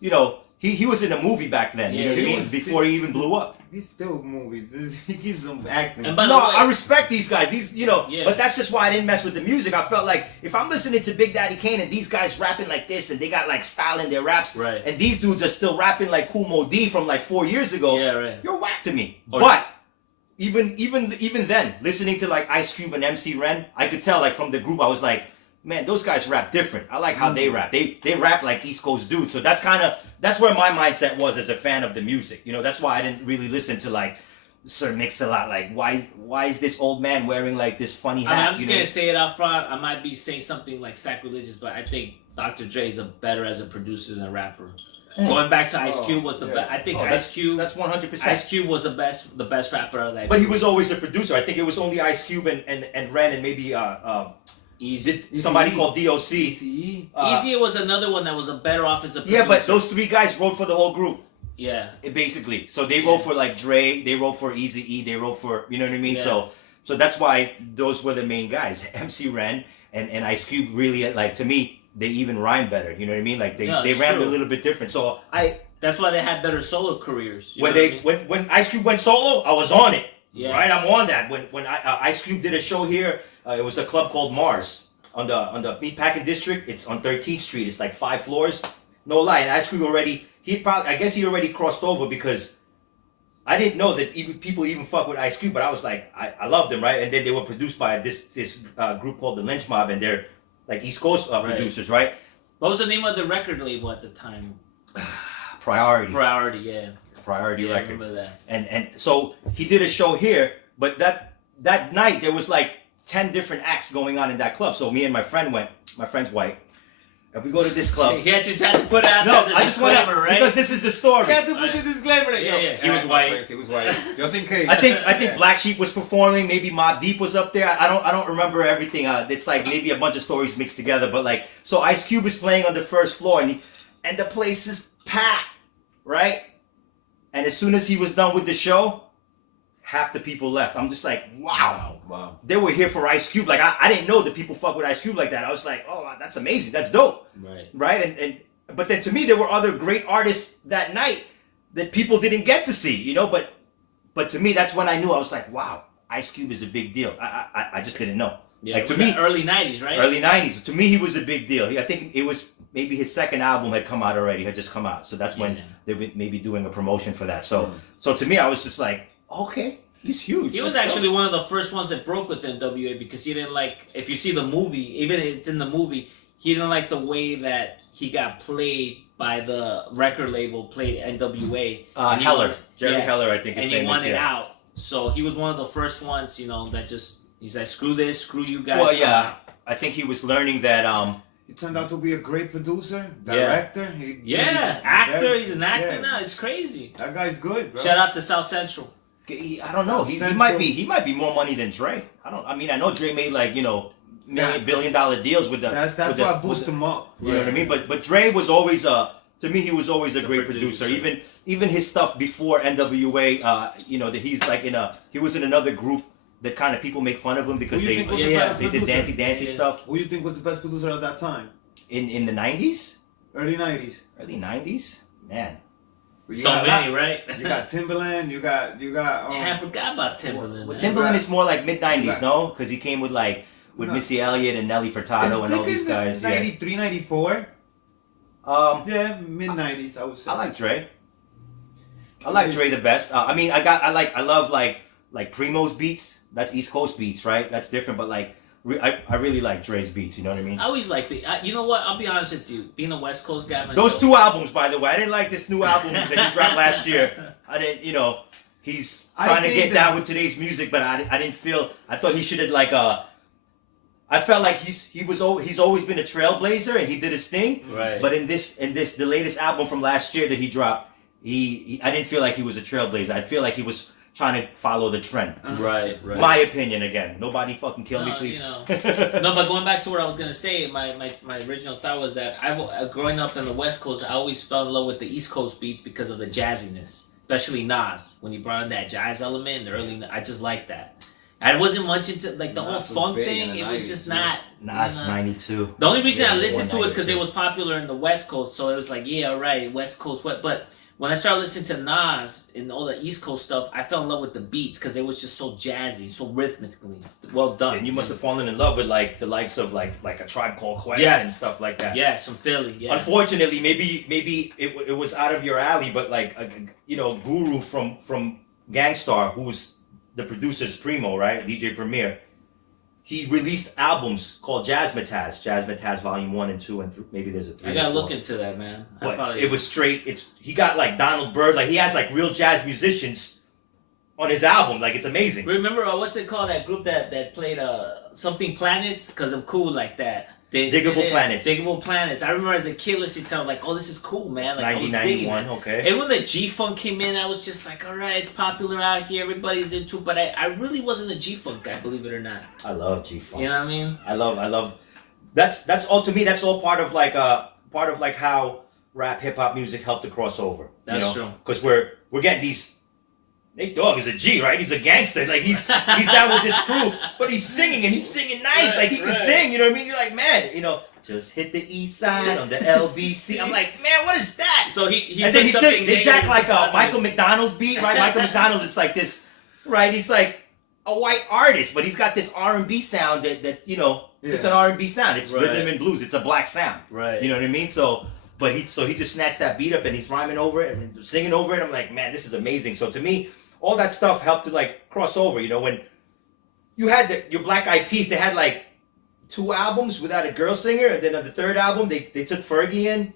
You know, he was in a movie back then. You know what I mean? Before he even blew up. He's still movies. He keeps them acting. And by the way, I respect these guys. These, you know, but that's just why I didn't mess with the music. I felt like if I'm listening to Big Daddy Kane and these guys rapping like this and they got like style in their raps, right, and these dudes are still rapping like Kool Mo D from like 4 years ago, you're whack to me. Or but even then, listening to like Ice Cube and MC Ren, I could tell like from the group, I was like, man, those guys rap different. I like how they rap. They rap like East Coast dudes. So that's where my mindset was as a fan of the music. You know, that's why I didn't really listen to like Sir Mix-a-Lot. Like, why is this old man wearing like this funny hat? I'm just gonna say it out front. I might be saying something like sacrilegious, but I think Dr. Dre is better as a producer than a rapper. Going back to Ice Cube was the best. I think Ice Cube. That's 100%. Ice Cube was the best rapper of that. But he was always a producer. I think it was only Ice Cube and Ren and maybe somebody called DOC. Easy. Easy was another one that was a better off as a producer. Yeah, but those three guys wrote for the whole group. Yeah. Basically. So they wrote for like Dre, they wrote for Eazy-E, they wrote for, you know what I mean? Yeah. So that's why those were the main guys. MC Ren and Ice Cube really, like, to me, they even rhyme better. You know what I mean? Like they rap a little bit different. So that's why they had better solo careers. When Ice Cube went solo, I was on it. Yeah. Right, I'm on that. When Ice Cube did a show here, it was a club called Mars on the Meatpacking District. It's on 13th Street. It's like 5 floors. No lie. And Ice Cube I guess he already crossed over because I didn't know that people even fuck with Ice Cube, but I was like, I loved them, right? And then they were produced by this group called the Lynch Mob, and they're like East Coast producers, right? What was the name of the record label at the time? Priority, yeah. Priority Yeah, Records. I remember that. And so he did a show here, but that night there was like 10 different acts going on in that club. So me and my friend went. My friend's white. And we go to this club. Yeah, just had to put out. No, I just want to, right? because this is the story. You have to put the disclaimer. Yeah. He was white. He was white. Just in case. I think Black Sheep was performing. Maybe Mobb Deep was up there. I don't remember everything. It's like maybe a bunch of stories mixed together. But like, so Ice Cube is playing on the first floor, and the place is packed, right? And as soon as he was done with the show, half the people left. I'm just like, wow. They were here for Ice Cube. Like I didn't know that people fuck with Ice Cube like that. I was like, oh, that's amazing. That's dope. Right. And but then to me there were other great artists that night that people didn't get to see, you know. But to me that's when I knew. I was like, wow, Ice Cube is a big deal. I just didn't know. Yeah, like to me, early '90s, right? Early '90s. To me, he was a big deal. I think it was maybe his second album had come out already. Had just come out. So that's when they were maybe doing a promotion for that. So to me, I was just like, okay. He's huge. He was actually one of the first ones that broke with NWA because he didn't like. If you see the movie, even if it's in the movie, he didn't like the way that he got played by the record label. Played NWA. Heller, Jerry Heller, I think. And he wanted out. So he was one of the first ones, you know, that just he's like, screw this, screw you guys. Well, yeah, I think he was learning that. He turned out to be a great producer, director. Actor. He's an actor now. It's crazy. That guy's good, bro. Shout out to South Central. I don't know. He might be more money than Dre. I know Dre made like, you know, billion-dollar deals with the. That's why I boost him up. You know what I mean? But Dre was always to me he was always a great producer. Even his stuff before NWA. You know that he's like he was in another group that kind of people make fun of him because they did dancey stuff. Who you think was the best producer at that time? In the 90s? Early 90s. Early 90s? Man. Right? You got Timbaland, you got I forgot about Timbaland. Well, Timbaland is more like mid-90s, no? Because he came with Missy Elliott and Nelly Furtado and all these guys. 93, 94. Yeah, mid-90s, I would say. I like Dre. I like Dre the best. I love Primo's beats. That's East Coast beats, right? That's different, but I really like Dre's beats, you know what I mean? I always liked it. You know what? I'll be honest with you. Being a West Coast guy myself. Those 2 albums, by the way. I didn't like this new album that he dropped last year. I didn't, you know, he's trying to get down with today's music, but I didn't feel, I thought he should have I felt like he's always been a trailblazer and he did his thing. Right. But in the latest album from last year that he dropped, I didn't feel like he was a trailblazer. I feel like he was trying to follow the trend. Right. My opinion again. Nobody fucking kill me, please. You know. No, but going back to what I was gonna say, my original thought was that growing up in the West Coast, I always fell in love with the East Coast beats because of the jazziness, especially Nas when he brought in that jazz element in the early. I just like that. I wasn't much into like the whole funk thing. It was just not. Nas 92. The only reason I listened to it is because it was popular in the West Coast, so it was like, yeah, all right, West Coast, but. When I started listening to Nas and all the East Coast stuff, I fell in love with the beats because it was just so jazzy, so rhythmically well done. And you must have fallen in love with the likes of like a Tribe Called Quest and stuff like that. Yes, from Philly. Yeah. Unfortunately, maybe it was out of your alley, but Guru from Gangstar, who's the producer's Primo, right? DJ Premier. he released albums called Jazzmatazz Volume 1 and 2 and maybe there's a 3. I gotta or 4. look into that, man. But it was straight. He got like Donald Byrd, like he has like real jazz musicians on his album. Like it's amazing. Remember what's it called? That group that played something planets? Because I'm cool like that. Diggable Planets. Diggable Planets. I remember as a kid listening to them, like, oh, this is cool, man. It's Like, I was digging 1991, it. okay. And when the G-Funk came in, I was just like, all right, it's popular out here. Everybody's into it. But I really wasn't a G-Funk guy, believe it or not. I love G-Funk. You know what I mean? I love. That's all to me. That's all part of like how rap hip hop music helped to cross over. That's true. Because we're getting these. Nate Dogg is a G, right? He's a gangster. Like he's down with this crew, but he's singing and he's singing nice. Like he can sing. You know what I mean? You're like, man, just hit the east side on the LBC. I'm like, man, what is that? So he and then they jack like a positive. Michael McDonald beat, right? Michael McDonald is like this, right? He's like a white artist, but he's got this R&B sound that it's an R&B sound. It's rhythm and blues. It's a black sound. Right. You know what I mean? So he just snatched that beat up and he's rhyming over it and singing over it. I'm like, man, this is amazing. So to me, all that stuff helped to like cross over. When you had your Black Eyed Peas, they had like 2 albums without a girl singer, and then on the 3rd album they took Fergie in.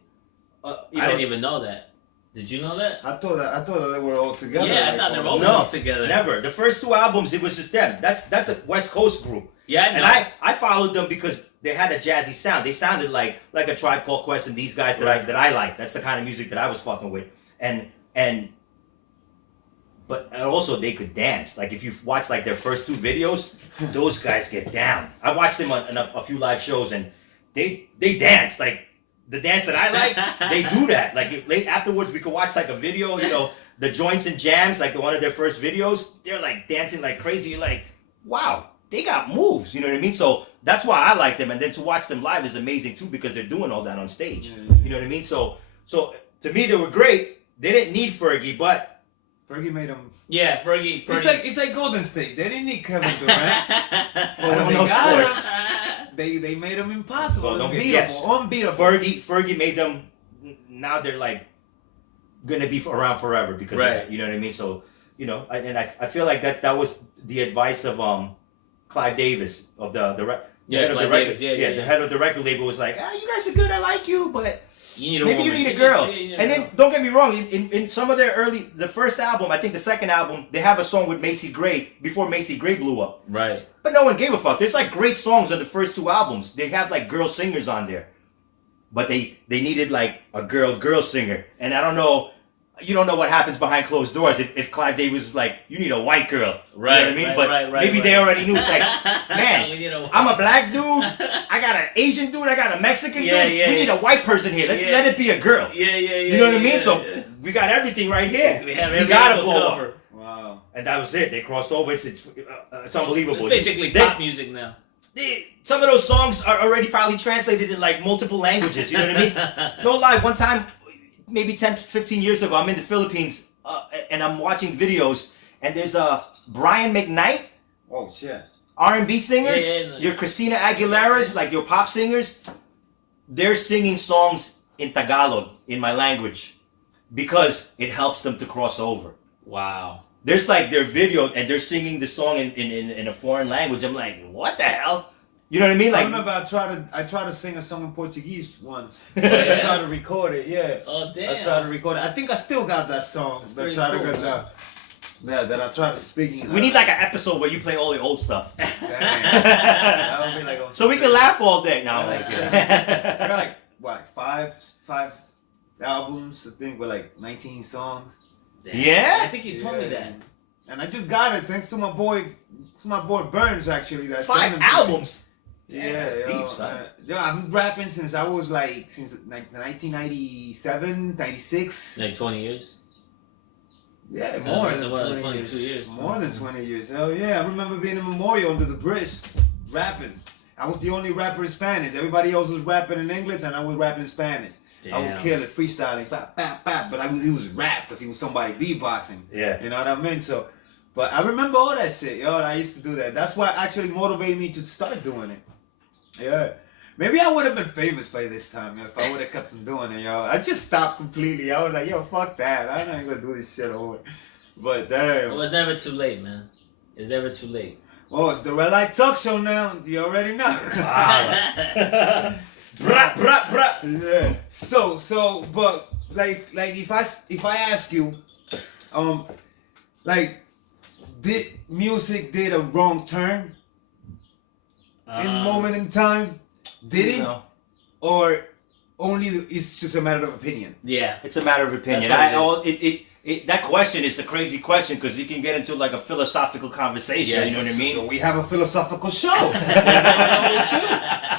I didn't even know that. Did you know that? I thought that they were all together. Yeah, I thought they were all together. Never. The first 2 albums, it was just them. That's a West Coast group. Yeah, I know. And I followed them because they had a jazzy sound. They sounded like a Tribe Called Quest and these guys that I like. That's the kind of music that I was fucking with. But also they could dance. Like if you watch like their first 2 videos, those guys get down. I watched them on a few live shows and they dance. Like the dance that I like, they do that. Like afterwards we could watch like a video, the joints and jams, like one of their first videos, they're like dancing like crazy. You're like, wow, they got moves, you know what I mean? So that's why I like them. And then to watch them live is amazing too because they're doing all that on stage. You know what I mean? So to me they were great. They didn't need Fergie, but Fergie made them. Yeah, Fergie. It's like Golden State. They didn't need Kevin Durant. I don't know sports. They made them impossible. Well, Unbeatable. Fergie made them. Now they're like gonna be around forever because of that, you know what I mean. So I feel like that was the advice of Clive Davis of the head of the record. The head of the record label was like, you guys are good. I like you, but. Maybe you need a girl. And then, don't get me wrong, in some of their the first album, I think the second album, they have a song with Macy Gray before Macy Gray blew up. Right. But no one gave a fuck. There's like great songs on the first 2 albums. They have like girl singers on there. But they needed like a girl singer. And I don't know, you don't know what happens behind closed doors if Clive Davis was like, you need a white girl. Right. You know what I mean? But maybe they already knew. It's like, man, I'm a black dude. I got an Asian dude. I got a Mexican dude. We need a white person here. Let it be a girl. You know what I mean? So we got everything right here. We gotta blow up. Wow. And that was it. They crossed over. It's unbelievable. It's basically pop music now. Some of those songs are already probably translated in like multiple languages. You know what I mean? No lie. One time, maybe 10, 15 years ago, I'm in the Philippines and I'm watching videos and there's Brian McKnight. Oh shit. R&B singers, your Christina Aguilera's, like your pop singers, they're singing songs in Tagalog, in my language, because it helps them to cross over. Wow. There's like their video and they're singing the song in a foreign language. I'm like, what the hell? You know what I mean? Like, I remember I tried to sing a song in Portuguese once. Oh, yeah? I tried to record it, yeah. Oh damn. I tried to record it. I think I still got that song. That I tried to get down. Yeah, that I tried to speak in. We need like an episode where you play all the old stuff. Damn. That would be like so we can laugh all day now. I got like what, like five albums, I think, with like 19 songs. Damn. Yeah? I think you told me that. And I just got it thanks to my boy Burns actually. That 5 albums. Yeah, that's deep, son. I'm rapping since 1997, 96. Like 20 years? Yeah, more than 20 years. More than 20 years. Hell yeah. I remember being in Memorial under the bridge, rapping. I was the only rapper in Spanish. Everybody else was rapping in English and I was rapping in Spanish. Damn. I would kill it, freestyling, bap, bap, bap. But it was rap because he was somebody beatboxing. Yeah. You know what I mean? So, but I remember all that shit, yo. I used to do that. That's what actually motivated me to start doing it. Yeah. Maybe I would have been famous by this time, yo, if I would have kept on doing it, yo. I just stopped completely. I was like, yo, fuck that. I'm not gonna do this shit over. But damn. Well, it's never too late, man. It's never too late. Oh, it's the Red Light Talk Show now. You already know. Brah, brah, brah. Yeah. So, but like if I ask you, like, did music did a wrong turn in a moment in time? Did it? No. Or only it's just a matter of opinion? Yeah. It's a matter of opinion. That question is a crazy question because you can get into like a philosophical conversation. Yes. You know what I mean? So we have a philosophical show.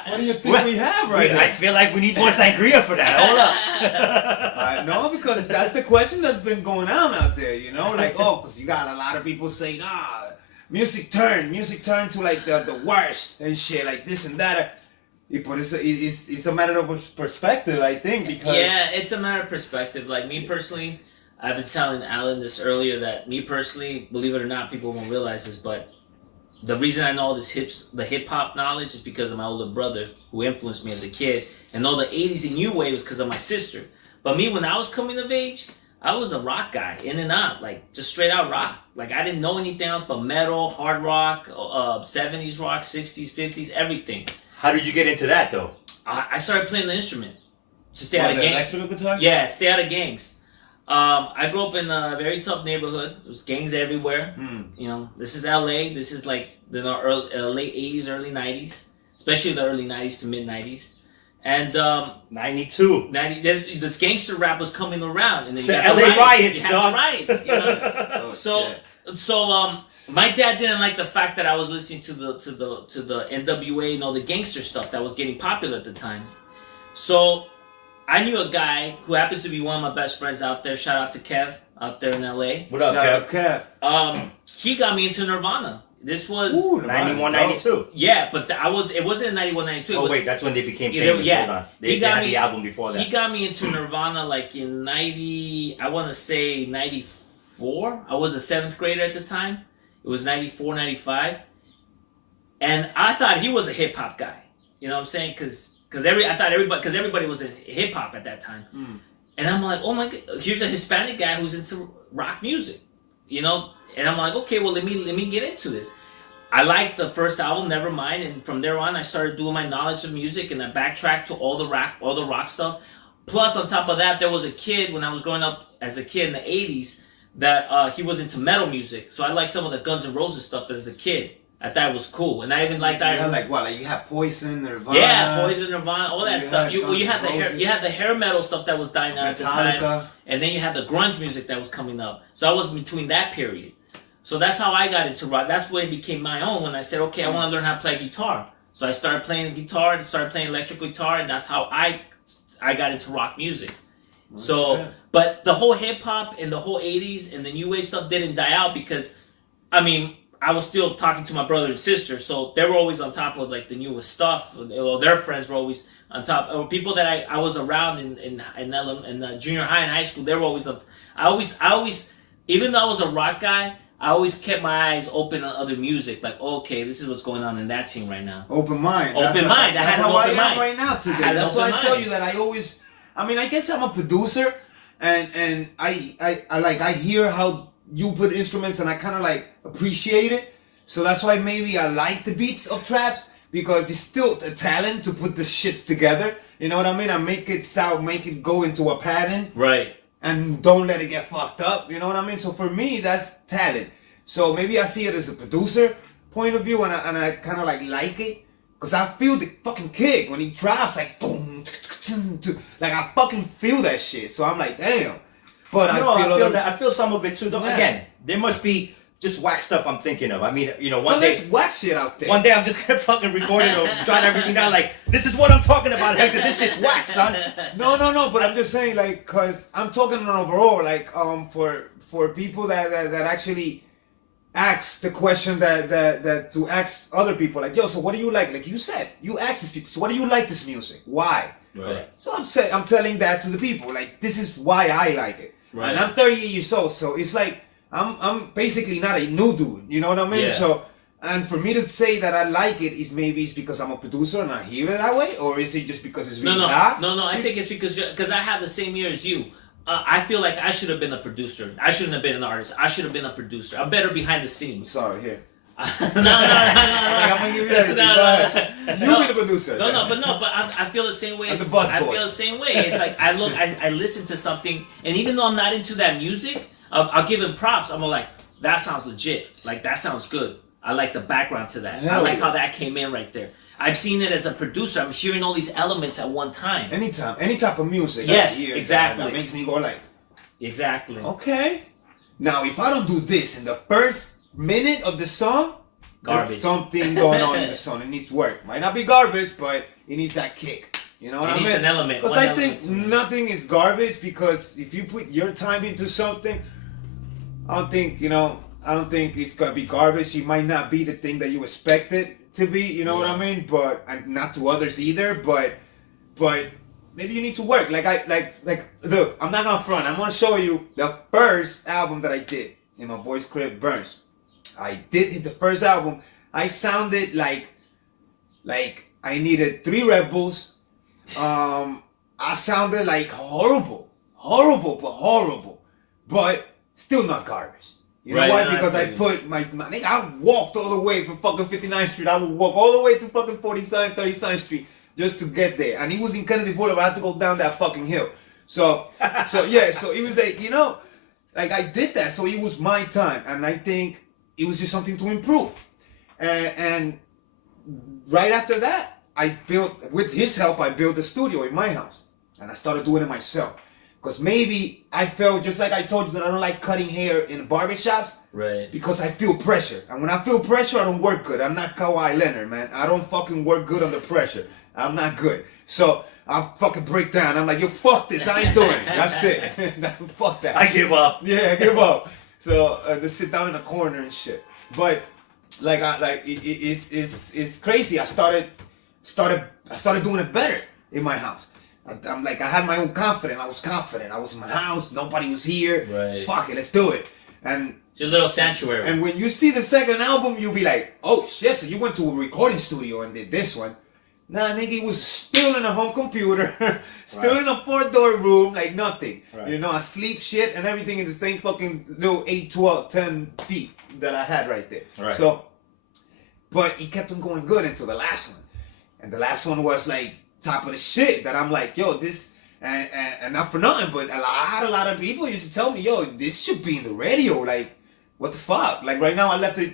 What do you think we have right now? I feel like we need more sangria for that. Hold up. I know, because that's the question that's been going on out there, you know, like, oh, because you got a lot of people saying, music turned to like the worst and shit, like this and that. But it's a matter of perspective, I think, because yeah, it's a matter of perspective. Like me personally, I've been telling Alan this earlier that me personally, believe it or not, people won't realize this, but the reason I know all this the hip hop knowledge is because of my older brother who influenced me as a kid, and all the 80s and new wave was because of my sister. But me, when I was coming of age, I was a rock guy, in and out, like just straight out rock. Like I didn't know anything else but metal, hard rock, 70s rock, 60s, 50s, everything. How did you get into that though? I started playing the instrument to stay out of gangs. electrical guitar? Yeah, stay out of gangs. I grew up in a very tough neighborhood. There was gangs everywhere. You know, this is LA. This is like the late 80s, early 90s, especially the early 90s to mid 90s. And 92. This gangster rap was coming around, and then you The got LA riots. riots, You had dog. the riots, you know? So my dad didn't like the fact that I was listening to the NWA and all the gangster stuff that was getting popular at the time. So I knew a guy who happens to be one of my best friends out there. Shout out to Kev out there in LA. What up, Kev? Kev. He got me into Nirvana. This was 91, 92. yeah, but it wasn't in 91, 92. It Oh was, wait, that's when they became Yeah, famous. yeah. Hold on. He They got had me- the album before that. He got me into Nirvana like in 90, I want to say 94. I was a 7th grader at the time. It was 94, 95. And I thought he was a hip hop guy. You know what I'm saying? Because everybody was in hip hop at that time. And I'm like, oh my God, here's a Hispanic guy who's into rock music. You know? And I'm like, okay, well let me get into this. I liked the first album, Nevermind, and from there on I started doing my knowledge of music, and I backtracked to all the rock stuff. Plus, on top of that, there was a kid when I was growing up as a kid in the 80s that he was into metal music. So I liked some of the Guns N' Roses stuff as a kid. I thought it was cool, and I even liked You had like what? Like you had Poison, Nirvana. yeah, Poison, Nirvana, all that You stuff. had You Guns had N' the Roses. you had the hair metal stuff that was dying out at the time, Metallica. and then you had the grunge music that was coming up. So I was between that period. So that's how I got into rock. That's when it became my own. When I said, okay, I want to learn how to play guitar. So I started playing guitar and started playing electric guitar, and that's how I got into rock music. So, but the whole hip hop and the whole 80s and the new wave stuff didn't die out because, I mean, I was still talking to my brother and sister, so they were always on top of like the newest stuff. Well, their friends were always on top. Or people that I was around in junior high and high school, they were always up. I always, even though I was a rock guy, I always kept my eyes open on other music. Like, okay, this is what's going on in that scene right now. Open mind. Open mind. I That's had an how I open am mind. right now today. I had an That's why I open tell mind. you that I mean, I guess I'm a producer, and I hear how you put instruments, and I kind of like appreciate it. So that's why maybe I like the beats of traps, because it's still a talent to put the shits together. You know what I mean? I make it go into a pattern. Right. And don't let it get fucked up, you know what I mean? So for me, that's talent. So maybe I see it as a producer point of view, and I kind of like it, because I feel the fucking kick when he drops, like boom, like I fucking feel that shit. So I'm like, damn. But No, I feel that. I feel some of it too. Yeah. Again, there must be just whack stuff I'm thinking of. I mean, you know, well, one day. there's whack shit out there. One day I'm just gonna fucking record it or jot everything down. Like, this is what I'm talking about, because this shit's whack, son. No, but I'm just saying, like, cause I'm talking on overall, like, for people that actually ask the question that to ask other people, like, yo, so what do you like? Like you said, you ask these people, so what do you like this music? Why? Right. So I'm telling that to the people, like, this is why I like it. Right. And I'm 38 years old, so it's like I'm basically not a new dude, you know what I mean? Yeah. So, and for me to say that I like it is maybe it's because I'm a producer and I hear it that way, or is it just because it's really hot? No. I think it's because I have the same year as you. I feel like I should have been a producer. I shouldn't have been an artist. I should have been a producer. I'm better behind the scenes. Sorry, here. No. I'm gonna give you everything. Go ahead. You be the producer. But I feel the same way. As a bus I boy. feel the same way. It's like I listen to something, and even though I'm not into that music, I'll give him props. I'm like, that sounds legit. Like that sounds good. I like the background to that. I like how that came in right there. I've seen it as a producer. I'm hearing all these elements at one time. Anytime, any type of music. Yes, I hear exactly. That makes me go like, Exactly. okay. Now, if I don't do this in the first minute of the song, Garbage. there's something going on in the song. It needs work. Might not be garbage, but it needs that kick. You know what I mean? It needs an element. Because I think nothing is garbage, because if you put your time into something, I don't think it's gonna be garbage. It might not be the thing that you expect it to be. You know what I mean? But and not to others either. But maybe you need to work. Like look, I'm not gonna front. I'm gonna show you the first album that I did in my boy's crib, Burns. I did hit the first album. I sounded like I needed 3 Red Bulls. I sounded like horrible, but still not garbage. You know why? Because I put my nigga, I walked all the way from fucking 59th Street. I would walk all the way to fucking 47th, 37th Street just to get there. And he was in Kennedy Boulevard. I had to go down that fucking hill. So it was like, like I did that. So it was my time. And I think it was just something to improve. And right after that, with his help, I built a studio in my house. And I started doing it myself. Because maybe I felt, just like I told you, that I don't like cutting hair in barbershops. Right. Because I feel pressure. And when I feel pressure, I don't work good. I'm not Kawhi Leonard, man. I don't fucking work good under pressure. I'm not good. So I fucking break down. I'm like, yo, fuck this. I ain't doing it. That's it. Fuck that. I give up. Yeah, I give up. So to sit down in a corner and shit. But it's crazy. I started doing it better in my house. I'm like, I had my own confidence. I was confident. I was in my house. Nobody was here. Right. Fuck it, let's do it. And it's your little sanctuary. And when you see the second album, you'll be like, oh shit, so you went to a recording studio and did this one. Nah, nigga, he was still in a home computer, still in a 4-door room, like nothing. Right. You know, I sleep shit and everything in the same fucking little 8, 12, 10 feet that I had right there. Right. So, but he kept on going good until the last one. And the last one was like top of the shit that I'm like, yo, this, and not for nothing, but a lot of people used to tell me, yo, this should be in the radio. Like, what the fuck? Like right now, I let these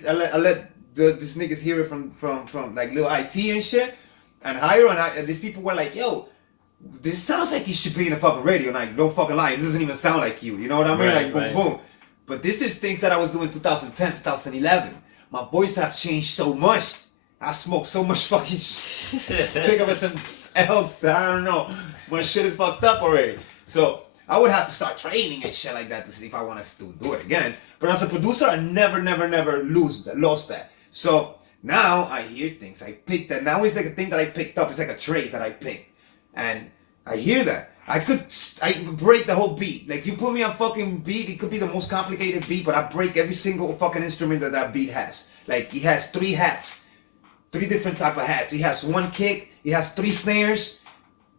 niggas hear it from like Lil IT and shit. And higher, and these people were like, yo, this sounds like you should be in the fucking radio. And like, don't fucking lie, this doesn't even sound like you. You know what I mean? Right, like, boom, boom. But this is things that I was doing 2010, 2011. My voice have changed so much. I smoke so much fucking cigarettes and else that I don't know. My shit is fucked up already. So I would have to start training and shit like that to see if I want to do it again. But as a producer, I never lost that. So now I hear things. I pick that. Now it's like a thing that I picked up. It's like a trait that I picked. And I hear that. I break the whole beat. Like you put me on fucking beat, it could be the most complicated beat, but I break every single fucking instrument that beat has. Like he has 3 hats. 3 different type of hats. He has 1 kick, he has 3 snares,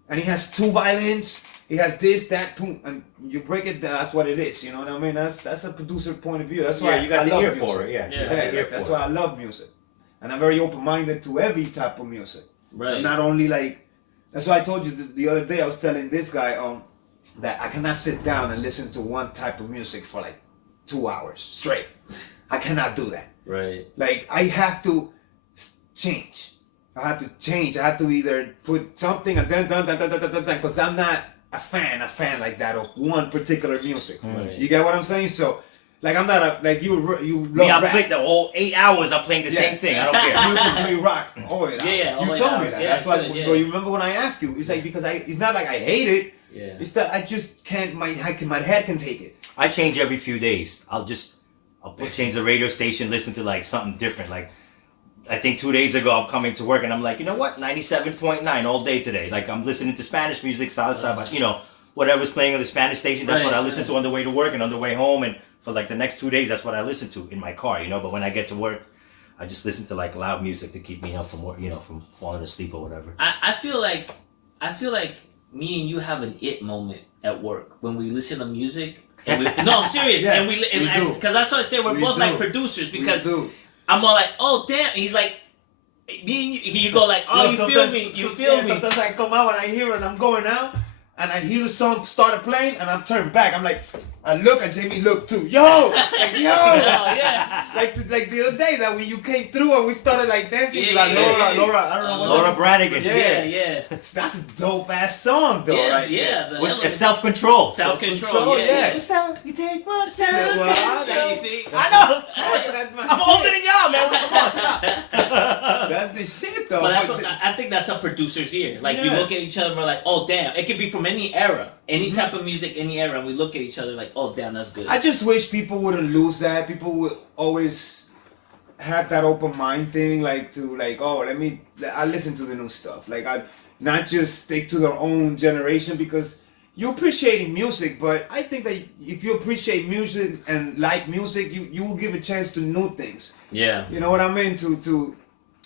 and he has 2 violins. He has this, that, boom, and you break it down. That's what it is. You know what I mean? That's a producer point of view. That's why you got I the ear love for music. it. Yeah. That's why I love music, and I'm very open-minded to every type of music. Right. Not only like. That's why I told you the other day. I was telling this guy that I cannot sit down and listen to one type of music for like 2 hours straight. I cannot do that. Right. Like I have to change. I have to change. I have to either put something and then because I'm not a fan like that of one particular music. Right. You get what I'm saying? So, like I'm not you love me, I'll rap. play the whole 8 hours. I'm playing the same thing. I don't care. You can play rock. Oh, you told me that. Yeah, that's why. You remember when I asked you? It's like because it's not like I hate it. Yeah. It's that I just can't. My head can take it. I change every few days. I'll change the radio station, listen to like something different. Like I think 2 days ago, I'm coming to work and I'm like, you know what? 97.9 all day today. Like I'm listening to Spanish music, salsa, but whatever's playing on the Spanish station. That's what I listen to on the way to work and on the way home. And for like the next 2 days, that's what I listen to in my car. But when I get to work, I just listen to like loud music to keep me up from work, from falling asleep or whatever. I feel like me and you have an it moment at work when we listen to music. And no, I'm serious. Yes, and because that's what I say. We're both like producers because I'm all like, oh damn. And he's like, me and you go like, oh, you feel me? You feel me? Sometimes I come out and I hear it and I'm going out and I hear the song started playing and I'm turned back. I'm like, I look and Jamie look too. Yo, like yo, yeah. like the other day that when you came through and we started like dancing, Yeah, like yeah, Laura, I don't know what Laura Branigan. Yeah. That's a dope ass song though, right? Yeah. With self-control. Self-control. Yeah. You take one Yeah, you see? I know. That's my I'm older than y'all, man. Come on, stop. That's the shit though. But that's what, I think that's some producers here. Like you Yeah. look at each other and we're like, oh damn. It could be from any era, any type of music, any era, and we look at each other like, oh damn, that's good. I just wish people wouldn't lose that. People would always have that open mind thing, like to like, oh, I listen to the new stuff. Like I not just stick to their own generation because you appreciate music, but I think that if you appreciate music and like music, you will give a chance to new things. Yeah. You know what I mean? To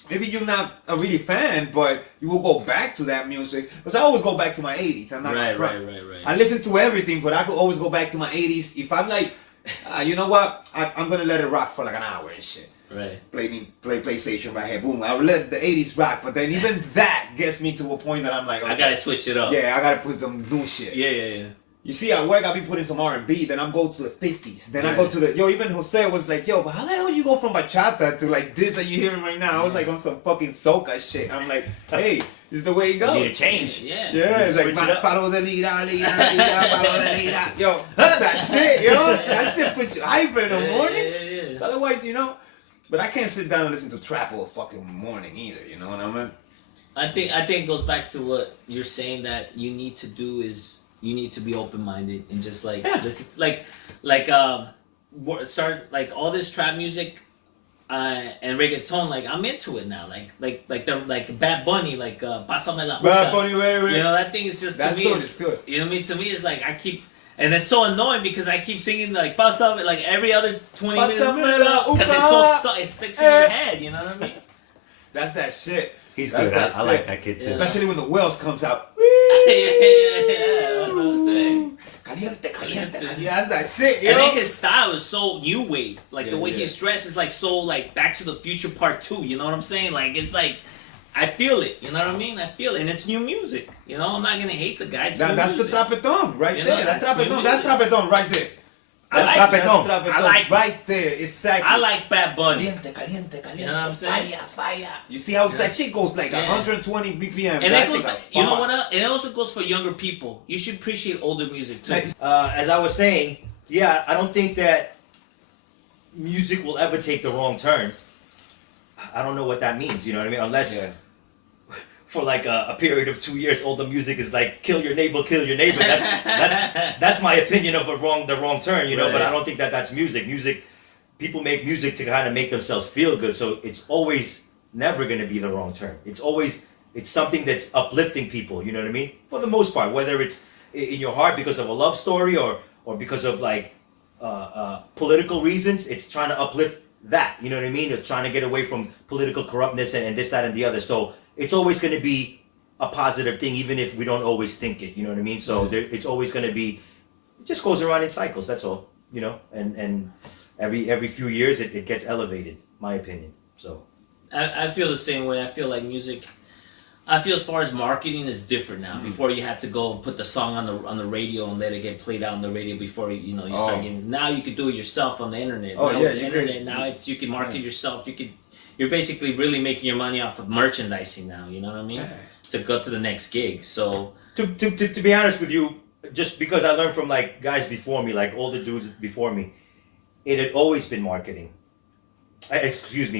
maybe you're not a really fan, but you will go back to that music. Because I always go back to my 80s. I'm not Right. I listen to everything, but I could always go back to my 80s. If I'm like, you know what? I'm going to let it rock for like an hour and shit. Right. Play PlayStation right here. Boom. I'll let the 80s rock. But then even that gets me to a point that I'm like, okay, I gotta switch it up. yeah, I got to put some new shit. Yeah. You see, at work, I'll be putting some R&B, then I'll go to the 50s. Then I Right. go to the, even Jose was like, yo, but how the hell you go from bachata to like this that you're hearing right now? I was like on some fucking soca shit. I'm like, hey, this is the way it goes. You need to change. Yeah. Yeah, it's like, Switch it up. follow the leader, follow the leader. Yo, that's that shit, yo. That shit puts you hyper in the morning. Yeah. So otherwise, but I can't sit down and listen to trap all fucking morning either, you know what I mean? I think it goes back to what you're saying that you need to do is you need to be open minded and just like listen start like all this trap music and reggaeton, like I'm into it now. Like Bad Bunny, like Pásame la Hookah. Bad Bunny, baby. You know, that thing is just That's to me good, it's it's good. You know what I mean? To me it's like I keep and it's so annoying because I keep singing like Pásame like every other 20 minutes Pásame la because it's so it sticks in your head, you know what I mean? That's that shit. He's That's good. that I like shit. that kid too. Yeah. Especially when the Wells comes out. yeah, that's what I'm saying. Caliente. Yeah, that's that shit, yo. And then his style is so new wave. Like the Yeah, way yeah. he's dressed is like so like Back to the Future Part 2. You know what I'm saying? Like it's like I feel it. You know what I mean? I feel it, and it's new music. You know, I'm not gonna hate the guy. It's new That's the music. trapeton right You there. know, That's that's new trapeton. That's music. trapeton right there. I like That's trapeton. trapeton I like it. right there. Exactly. I like Bad Bunny. Caliente. You know what I'm saying? Fire. You see how Yeah. that shit goes like Yeah. 120 BPM. And that it shit goes, got you know spot. what? And it also goes for younger people. You should appreciate older music too. As I was saying, yeah, I don't think that music will ever take the wrong turn. I don't know what that means, you know what I mean? Unless Yeah. for like a period of 2 years, all the music is like kill your neighbor. That's my opinion of the wrong turn, you know. But Right. I don't think that that's music. People make music to kind of make themselves feel good, so it's always never going to be the wrong turn. It's something that's uplifting people, you know what I mean? For the most part, whether it's in your heart because of a love story or because of like political reasons, it's trying to uplift that, you know what I mean? It's trying to get away from political corruptness and this, that, and the other. So it's always going to be a positive thing, even if we don't always think it, you know what I mean? So it's always going to be, it just goes around in cycles, that's all, you know? And every few years it gets elevated, my opinion, so. I feel the same way. I feel like music. I feel as far as marketing is different now. Before you had to go and put the song on the radio and let it get played out on the radio before you start getting. Now you can do it yourself on the internet. Oh, now yeah, with the you internet can- now you can market yourself. You're basically really making your money off of merchandising now. You know what I mean? To go to the next gig. So To be honest with you, just because I learned from like guys before me, like older dudes before me, it had always been marketing.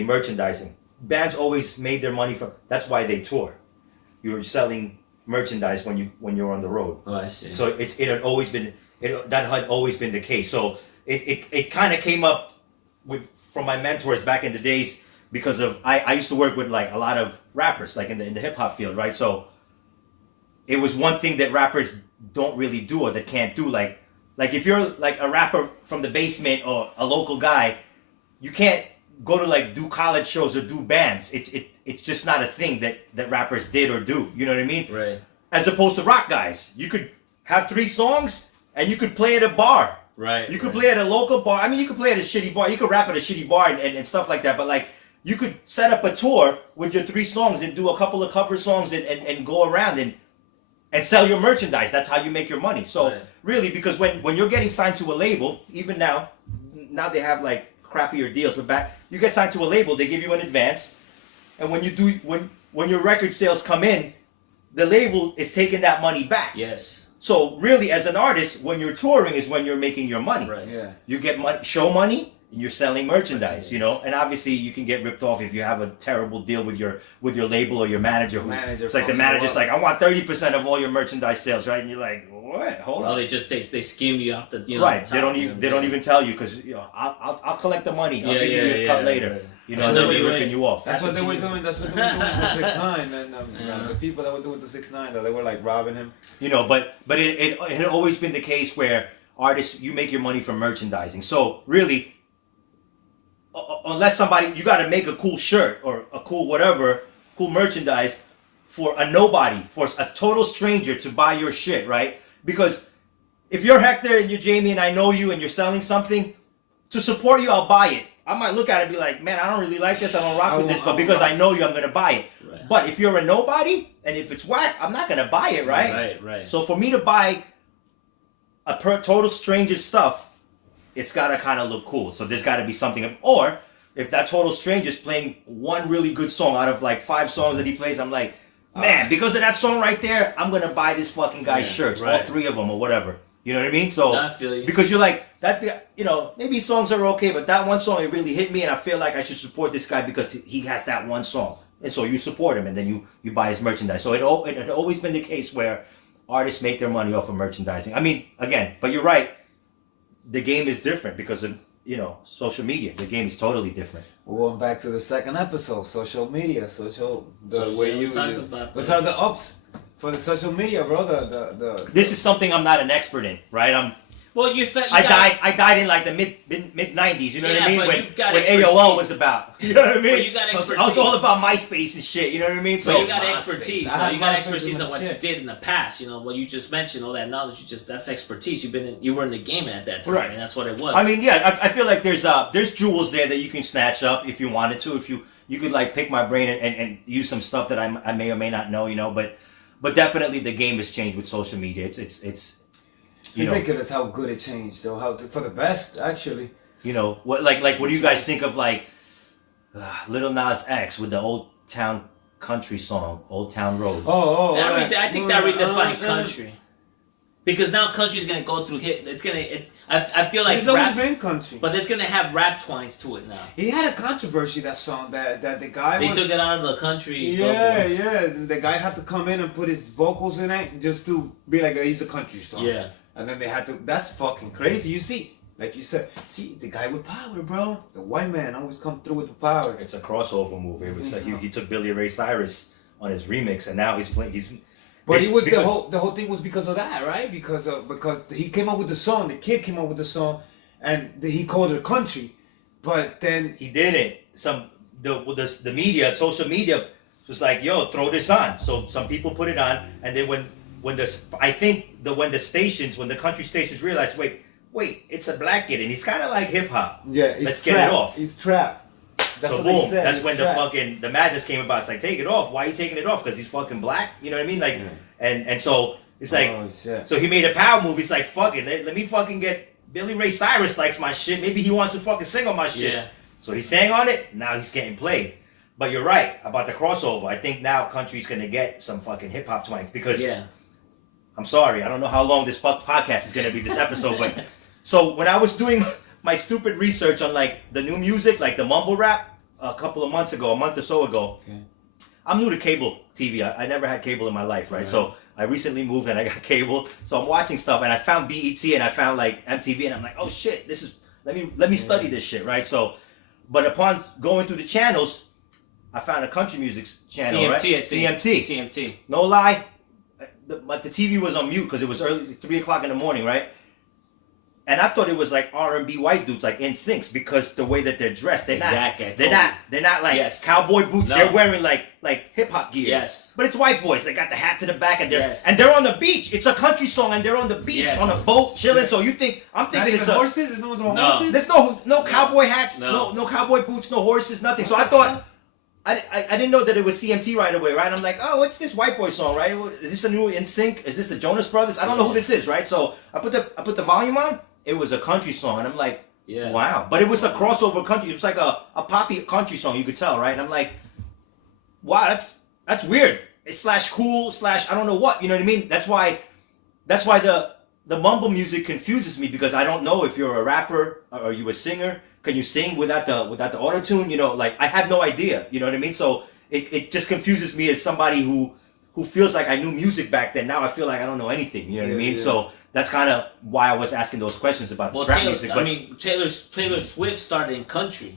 Merchandising. Bands always made their money from. That's why they tour. You're selling merchandise when you're on the road. oh, I see. So it had always been that had always been the case. So it kind of came up from my mentors back in the days because of I used to work with like a lot of rappers like in the hip hop field, right? So it was one thing that rappers don't really do or that can't do, like if you're like a rapper from the basement or a local guy, you can't go to like do college shows or do bands. It's just not a thing that rappers did or do. You know what I mean? Right. As opposed to rock guys, you could have 3 songs and you could play at a bar, Right. You could play at a local bar. I mean, you could play at a shitty bar. You could rap at a shitty bar and stuff like that. But like, you could set up a tour with your 3 songs and do a couple of cover songs and go around and sell your merchandise. That's how you make your money. So really, because when you're getting signed to a label, even now they have like crappier deals. But back, you get signed to a label, they give you an advance, and when your record sales come in, the label is taking that money back. Yes. So really, as an artist, when you're touring is when you're making your money. Right. Yeah. You get money, show money, and you're selling merchandise. You know, and obviously you can get ripped off if you have a terrible deal with your label or your manager. It's like the manager's like, I want 30% of all your merchandise sales, right? And you're like, what? Hold on. They just they skim you off the right. The They top, don't even tell you because I'll collect the money. I'll give you a cut later. Right. You know, they're ripping you off. That's what they were doing. That's what they were doing to 6ix9ine, and the people that were doing to 6ix9ine, that they were like robbing him. You know, but it had always been the case where artists, you make your money from merchandising. So really, unless you got to make a cool shirt or a cool whatever, cool merchandise for a nobody, for a total stranger to buy your shit, right? Because if you're Hector and you're Jamie and I know you and you're selling something, to support you, I'll buy it. I might look at it and be like, man, I don't really like this. I don't rock with this. But because I know you, I'm going to buy it. Right. But if you're a nobody and if it's whack, I'm not going to buy it, right? Right. So for me to buy a total stranger's stuff, it's got to kind of look cool. So there's got to be something. Or if that total stranger's playing one really good song out of like 5 songs that he plays, I'm like, man, because of that song right there, I'm going to buy this fucking guy's shirts, all 3 of them or whatever. You know what I mean? So I feel you. Because you're like that, you know, maybe songs are okay, but that one song, it really hit me, and I feel like I should support this guy because he has that one song, and so you support him, and then you buy his merchandise. So it had always been the case where artists make their money off of merchandising. I mean, again, but you're right, the game is different because of, you know, social media. The game is totally different. We're going back to the second episode, social media, those are the ups for the social media, bro. This is something I'm not an expert in, right? Well, I died in like the mid '90s. You know what I mean? When AOL was about. You know what I mean? Well, you got expertise. I was all about MySpace and shit. You know what I mean? So you got expertise. I So you got MySpace expertise in on my what shit. you did in the past. You know what you just mentioned, all that knowledge. That's expertise. You were in the game at that time, Right. and that's what it was. I mean, yeah, I feel like there's jewels there that you can snatch up if you wanted to. If you could like pick my brain and use some stuff that I may or may not know. You know, but definitely the game has changed with social media. It's ridiculous how good it changed, though. For the best, actually. You know what? Like what do you guys think of like Lil Nas X with the Old Town Country song, Old Town Road? I think that redefined country, because now country's gonna go through hit. I feel like it's always been country, but it's gonna have rap twines to it now. He had a controversy, that song, that the guy They took it out of the country. Yeah. The guy had to come in and put his vocals in it just to be like, he's a country song. Yeah. And then they had to. That's fucking crazy. You see, like you said, the guy with power, bro. The white man always come through with the power. It's a crossover move. It was like he took Billy Ray Cyrus on his remix, and now he's playing. But the whole thing was because of that, right? Because he came up with the song. The kid came up with the song, and he called it country. But then he didn't. The media, social media, was like, yo, throw this on. So some people put it on, and then when the country stations realized, wait, it's a black kid and he's kind of like hip hop. Yeah, let's get it off. He's trapped. That's so what boom, they said. that's when the madness came about. It's like, take it off. Why are you taking it off? Because he's fucking black. You know what I mean? Like, and so it's like, so he made a power move. He's like, fuck it, let me fucking get Billy Ray Cyrus likes my shit. Maybe he wants to fucking sing on my shit. Yeah. So he sang on it. Now he's getting played. But you're right about the crossover. I think now country's gonna get some fucking hip hop twang because. Yeah. I'm sorry, I don't know how long this podcast is gonna be, this episode, but so when I was doing my stupid research on like the new music, like the mumble rap, a month or so ago, I'm new to cable TV. I never had cable in my life, right? So I recently moved and I got cable, so I'm watching stuff and I found BET and I found like MTV and I'm like, oh shit, this is let me study this shit, right? So, but upon going through the channels, I found a country music channel, CMT. No lie. The TV was on mute because it was early, 3 o'clock in the morning, right? And I thought it was like R&B white dudes, like NSYNC, because the way that they're dressed, they're Exactly, not like Yes. cowboy boots. No. They're wearing like hip hop gear. Yes. But it's white boys. They got the hat to the back, and Yes. they're on the beach. It's a country song, and they're on the beach Yes. on a boat chilling. So I'm Not thinking even it's a horses. There's no one's on No. horses. there's no cowboy hats, No. no cowboy boots, no horses, nothing. So I thought. I didn't know that it was CMT right away, right? I'm like, oh, what's this white boy song, right? Is this a new NSYNC? Is this the Jonas Brothers? I don't know who this is, right? So I put the volume on. It was a country song, and I'm like, Yeah. wow. But it was a crossover country. It was like a poppy country song. You could tell, right? And I'm like, wow, that's weird. It's /cool/ I don't know what. You know what I mean? That's why the mumble music confuses me, because I don't know if you're a rapper or are you a singer. Can you sing without the auto tune? You know, like I have no idea. You know what I mean? So it just confuses me as somebody who feels like I knew music back then. Now I feel like I don't know anything. You know what I mean? Yeah. So that's kind of why I was asking those questions about the trap music. But Taylor Swift started in country.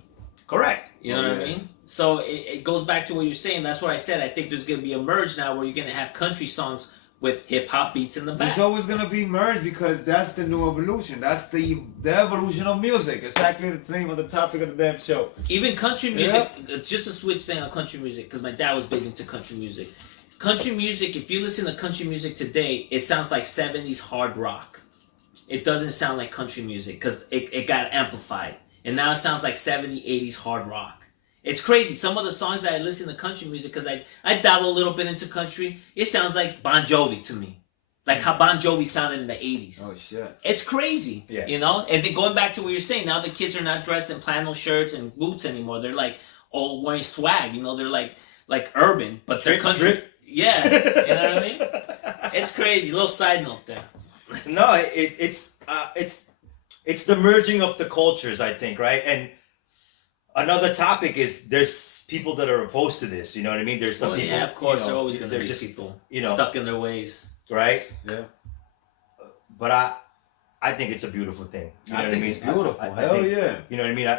correct. You know what I mean? So it goes back to what you're saying. That's what I said. I think there's going to be a merge now where you're going to have country songs with hip hop beats in the back. It's always gonna be merged, because that's the new evolution. That's the evolution of music. Exactly the name of the topic of the damn show. Even country music, just a switch thing on country music, because my dad was big into country music. Country music, if you listen to country music today, it sounds like 70s hard rock. It doesn't sound like country music, because it got amplified. And now it sounds like 70s, 80s hard rock. It's crazy. Some of the songs that I listen to country music, because I dabble a little bit into country, it sounds like Bon Jovi to me. Like how Bon Jovi sounded in the 80s. Oh shit. It's crazy, Yeah. you know? And then going back to what you're saying, now the kids are not dressed in flannel shirts and boots anymore. They're like all wearing swag, you know? They're like urban, but they're country. Drip. Yeah, you know what I mean? It's crazy. A little side note there. No, it's the merging of the cultures, I think, right? And another topic is there's people that are opposed to this. You know what I mean? There's some people. Yeah, of course. You know, There are always going to they're be just people you know, stuck in their ways. right. Yeah. But I think it's a beautiful thing. You know I what think I mean? it's beautiful. I Hell think, yeah. You know what I mean?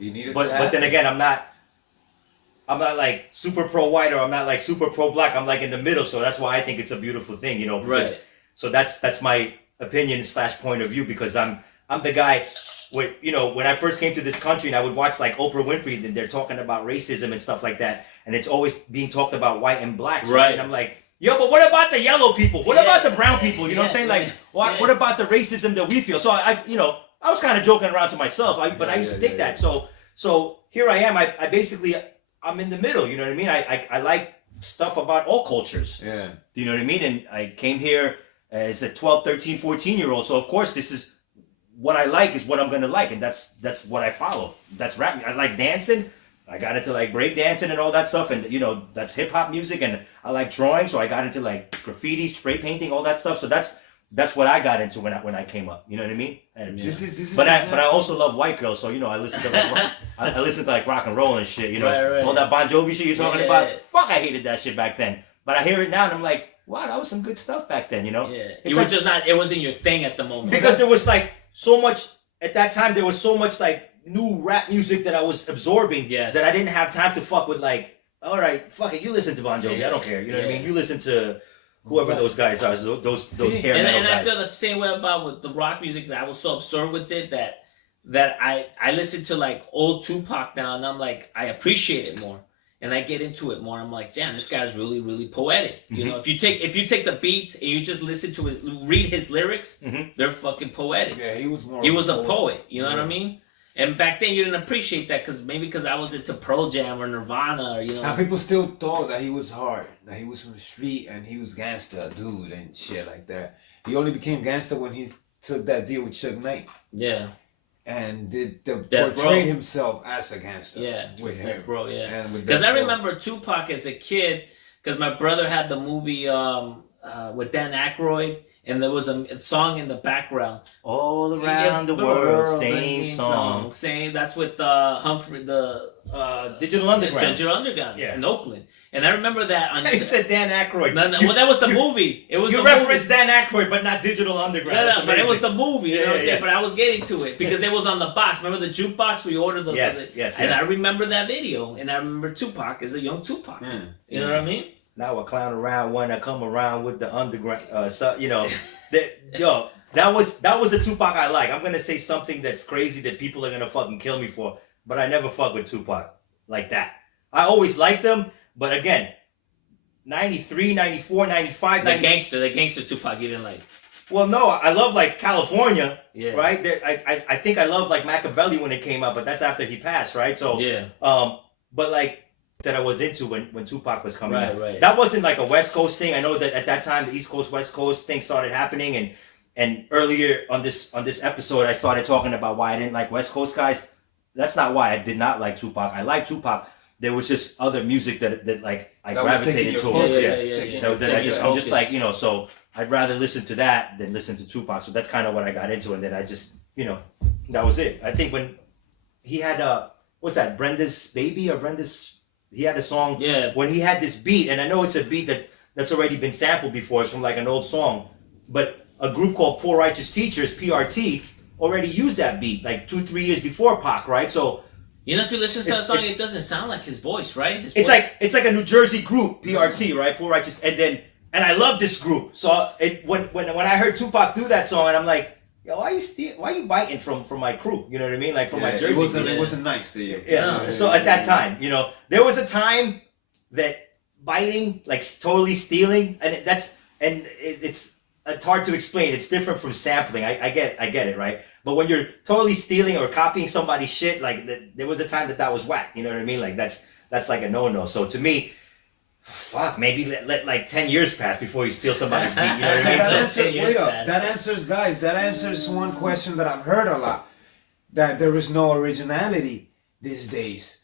You need it But then again, I'm not like super pro white, or I'm not like super pro black. I'm like in the middle, so that's why I think it's a beautiful thing. You know, because, Right. So that's my opinion / point of view, because I'm the guy. When I first came to this country and I would watch like Oprah Winfrey, and they're talking about racism and stuff like that, and it's always being talked about white and blacks, Right. And I'm like, yo, but what about the yellow people? What about the brown people? You know what I'm saying? Like, what about the racism that we feel? So I was kind of joking around to myself, but I used to think that. So here I am. I basically I'm in the middle. You know what I mean? I like stuff about all cultures. Yeah. Do you know what I mean? And I came here as a 12, 13, 14-year-old. So of course this is what I like is what I'm gonna like, and that's what I follow. That's rap. I like dancing. I got into like break dancing and all that stuff, and that's hip hop music, and I like drawing, so I got into like graffiti, spray painting, all that stuff. So that's what I got into when I came up. You know what I mean? And This is. but I also love white girls, so I listen to like I listen to like rock and roll and shit. Right. All that Bon Jovi shit you're talking Yeah. about. Fuck, I hated that shit back then. But I hear it now and I'm like, wow, that was some good stuff back then. Yeah. It's You were like- just not, it wasn't your thing at the moment. because there was like so much at that time. There was so much like new rap music that I was absorbing. Yes. That I didn't have time to fuck with. Like, all right, fuck it, you listen to Bon Jovi. Yeah. I don't care. You know what I Yeah. mean? You listen to whoever those guys are. Those hair and metal I guys. feel the same way about with the rock music, that I was so absorbed with it that I listen to like old Tupac now, and I'm like, I appreciate it more, and I get into it more. I'm like, damn, this guy's really, really poetic. You know, if you take the beats and you just listen to it, read his lyrics, they're fucking poetic. Yeah, he was more. He was a poet. You know what I mean? And back then you didn't appreciate that because I was into Pearl Jam or Nirvana or Now people still thought that he was hard, that he was from the street and he was gangster dude and shit like that. He only became gangster when he took that deal with Chuck Knight Yeah. and Death portrayed Row. himself as a gangster. Yeah, with him, bro. Yeah, and with because Death I Row. remember Tupac as a kid. Because my brother had the movie with Dan Aykroyd, and there was a song in the background. All around the world, same same song. Same. That's with Humphrey, the Digital Underground. Digital Underground Yeah. in Oakland. And I remember that on. You said Dan Aykroyd. No, well, that was the movie. It was You the referenced movie. Dan Aykroyd, but not Digital Underground. No, That's but it was amazing. the movie, you know what I'm saying? Yeah. But I was getting to it because it was on the box. Remember the jukebox? We ordered the Yes. And I remember that video, and I remember Tupac as a young Tupac. You know what I mean? Now I clown around when I come around with the underground. that was the Tupac I like. I'm gonna say something that's crazy that people are gonna fucking kill me for, but I never fuck with Tupac like that. I always liked them, but again, 93, 94, 95, the gangster Tupac you didn't like. Well, no, I love like California, Yeah. right? I think I love like Machiavelli when it came out, but that's after he passed, right? So Yeah. but like that I was into when Tupac was coming out. Right. That wasn't like a West Coast thing. I know that at that time the East Coast West Coast thing started happening, and earlier on this episode I started talking about why I didn't like West Coast guys. That's not why I did not like Tupac. I like Tupac. There was just other music that like I gravitated towards. I'm just like, you know, so I'd rather listen to that than listen to Tupac. So that's kind of what I got into, and then I just, you know, that was it. I think when he had what's that, Brenda's Baby or Brenda's, he had a song when he had this beat, and I know it's a beat that's already been sampled before. It's from like an old song, but a group called Poor Righteous Teachers, PRT, already used that beat like 2-3 years before Pac, right? So you know, if you listen to that song, it doesn't sound like his voice, right? It's like a New Jersey group, PRT, right? Poor Righteous, and I love this group. So when I heard Tupac do that song, and I'm like, yo, why are you biting from my crew? You know what I mean? Like from my Jersey. It wasn't nice to you. So at that time, you know, there was a time that biting, like totally stealing, and it's hard to explain. It's different from sampling. I get it, right? But when you're totally stealing or copying somebody's shit, like there was a time that was whack. You know what I mean? Like that's like a no. So to me, fuck, maybe let like 10 years pass before you steal somebody's beat. You know what I mean? That answers one question that I've heard a lot. That there is no originality these days.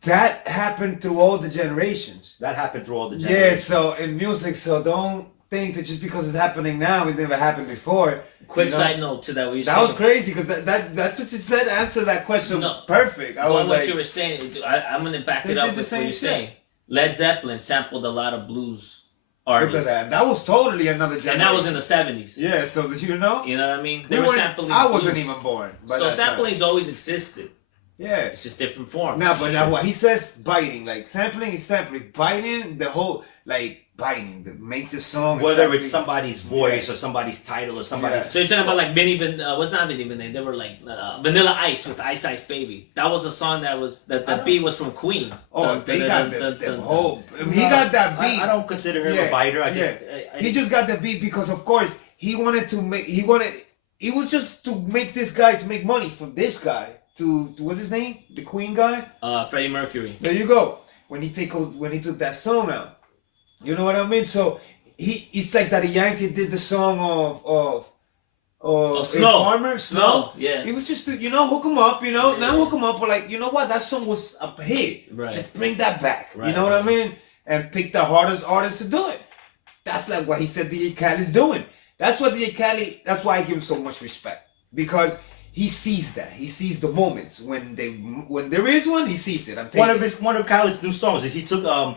That happened through all the generations. Yeah, so in music, so don't think that just because it's happening now, it never happened before. Quick side note to that, what you that was crazy because that's what you said. Answer that question perfect. I was what like, you were saying. I'm gonna back it up with what you're saying. Led Zeppelin sampled a lot of blues artists. Look at that. That was totally another generation. And that was in the 70s. Yeah, so you know? You know what I mean? They were sampling I wasn't even born. So sampling's always existed. Yeah. It's just different forms. Now, but now what he says, biting. Like, sampling is sampling. Biting, the whole, like, biting. Make the song. Whether it's somebody's voice or somebody's title or somebody. Yeah. So you're talking about like what's not Vinny Vinny? They were like Vanilla Ice with Ice Ice Baby. That was a song that was, the beat was from Queen. Oh, they got the whole. He got that beat. I don't consider him a biter. He just got the beat because, of course, he wanted to make, it was just to make this guy, to make money from this guy. To what's his name? The Queen guy? Freddie Mercury. There you go. When he took that song out. You know what I mean? So it's like that Yankee did the song of Snow. Farmer, Snow. Yeah. It was just to, hook him up, now hook him up, but like, you know what? That song was a hit. Right. Let's bring that back. Right, you know what I mean? And pick the hardest artist to do it. That's like what he said DJ Khaled's doing. That's what DJ Khaled, that's why I give him so much respect. Because he sees that. He sees the moments when there is one. He sees it. One of Khaled's new songs is he took the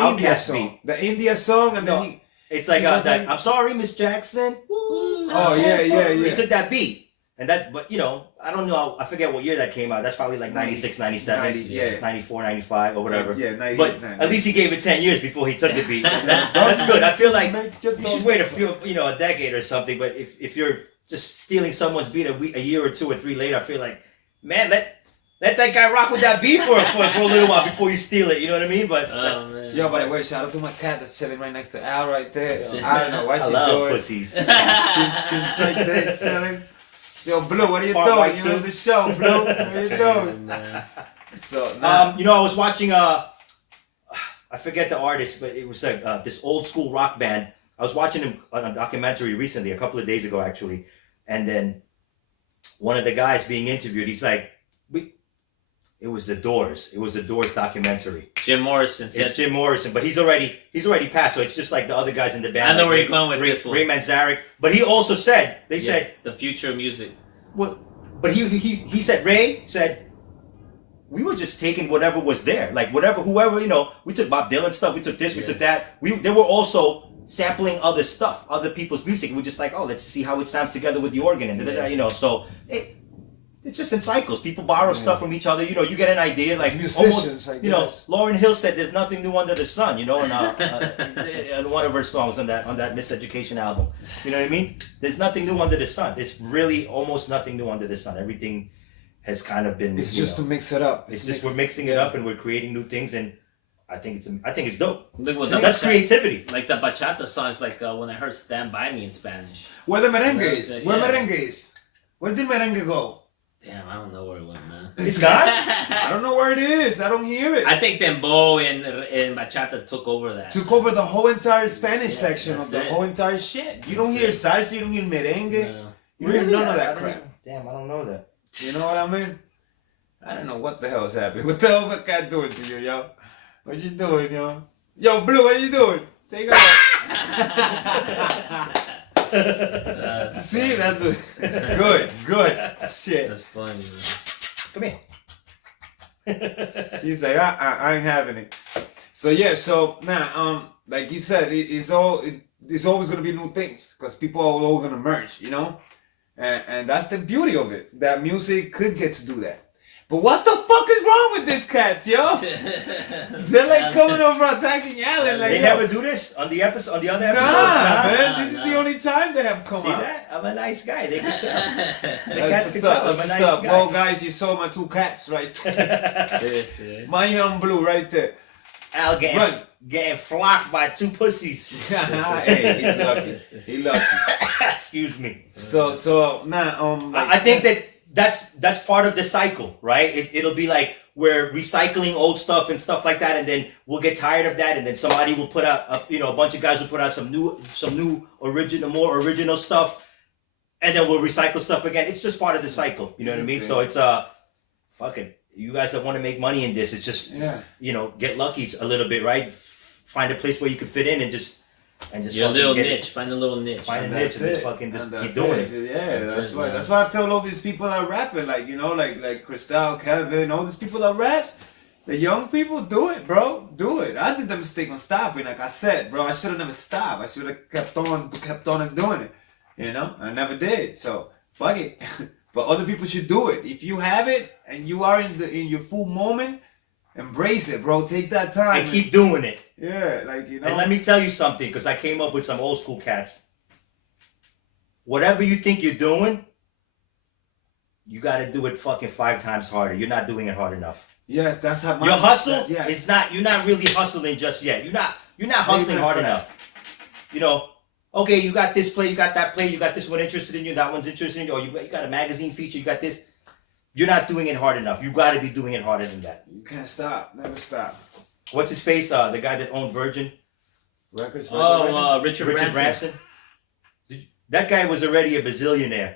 India song, the India song, and then it's like that. I'm sorry, Miss Jackson. Oh yeah. He took that beat, and but I don't know. I forget what year that came out. That's probably like 96, 97, 94, 95 or whatever. Yeah, but at least he gave it 10 years before he took the beat. That's good. I feel like you should wait a decade or something. But if you're just stealing someone's beat a year or 2 or 3 later, I feel like, man, let that guy rock with that beat for a little while before you steal it. You know what I mean? But yo, by the way, shout out to my cat that's chilling right next to Al right there. I don't know why she's doing. Pussies. she's right there chilling. Yo, Blue, what are you doing? You on the show, Blue? What are you doing? So, I was watching I forget the artist, but it was like this old school rock band. I was watching him on a documentary recently, a couple of days ago actually, and then one of the guys being interviewed, he's like, it was the Doors. It was the Doors documentary. Jim Morrison. It's Jim Morrison, but he's already passed, so it's just like the other guys in the band. I know like where you're going with this one. Ray Manzarek. But he also said, said the future of music. Well, but he said, Ray said, we were just taking whatever was there, like whoever we took Bob Dylan stuff, we took this, we took that. They were also sampling other stuff, other people's music. We're just like, oh, let's see how it sounds together with the organ and so it's just in cycles. People borrow stuff from each other. You know, you get an idea, like musicians, almost, I guess. you know, Lauryn Hill said, "There's nothing new under the sun." You know, in one of her songs on that Miseducation album. You know what I mean? There's nothing new under the sun. There's really almost nothing new under the sun. Everything has kind of been. It's just to mix it up. It's just we're mixing it up and we're creating new things, and I think it's dope. Look what That's creativity. Like the bachata songs, like when I heard "Stand By Me" in Spanish. Where the merengue is? Where Yeah. merengue is? Where did merengue go? Damn, I don't know where it went, man. It's not. I don't know where it is. I don't hear it. I think Dembow and bachata took over that. Took over the whole entire Spanish section of that's the it. whole entire shit. You don't hear salsa, you don't hear merengue, No. you don't hear none of that crap. Damn, I don't know that. You know what I mean? I don't know what the hell is happening. What the hell my cat doing to you, yo? What you doing, yo? Yo, Blue, what you doing? Take off. See, that's good. Shit. That's funny. Come here. She's like, I ain't having it. So yeah, so now, like you said, it's always gonna be new things because people are all gonna merge, you know, and that's the beauty of it. That music could get to do that. But what the fuck is wrong with this cat, yo? They're like coming over attacking Alan. Like, They never do this on the episode, on the other episodes. Nah, man, Nah, this is nah. the only time they have come See out. that? I'm a nice guy. They can tell. The That's cats can what's up. tell. I'm a That's nice what's up. guy. Well, guys, you saw my two cats right there. Seriously. Eh? My young Blue right there. Al Run. getting flocked by two pussies. Hey, he's lucky. He lucky. Excuse me. So now, like, I think that's part of the cycle, right? It'll be like we're recycling old stuff and stuff like that, and then we'll get tired of that, and then somebody will put out, a bunch of guys will put out some new more original stuff, and then we'll recycle stuff again. It's just part of the cycle, you know what I mean? So it's fuck it. You guys that want to make money in this, it's just get lucky a little bit, right? Find a place where you can fit in and just Your little niche. Find a little niche. Find a And niche that's and just it. fucking just And keep that's doing it. it. Yeah, That's that's it, why. man. That's why I tell all these people that rapping, like like Cristal, Kevin, all these people that raps. The young people, do it, bro. Do it. I did the mistake on stopping. Like I said, bro, I should have never stopped. I should have kept on and doing it. You know, I never did. So fuck it. But other people should do it. If you have it and you are in your full moment, embrace it, bro. Take that time And keep doing it. Yeah, like you know. And let me tell you something, because I came up with some old school cats. Whatever you think you're doing, you got to do it fucking 5 times harder. You're not doing it hard enough. Yes, that's how Your hustle yes. is not. You're not really hustling just yet. You're not hustling hard enough. You know. Okay, you got this play, you got that play, you got this one interested in you, that one's interested in you, or you got a magazine feature, you got this. You're not doing it hard enough. You got to be doing it harder than that. You can't stop. Never stop. What's his face? The guy that owned Virgin Records. Richard Branson. That guy was already a bazillionaire,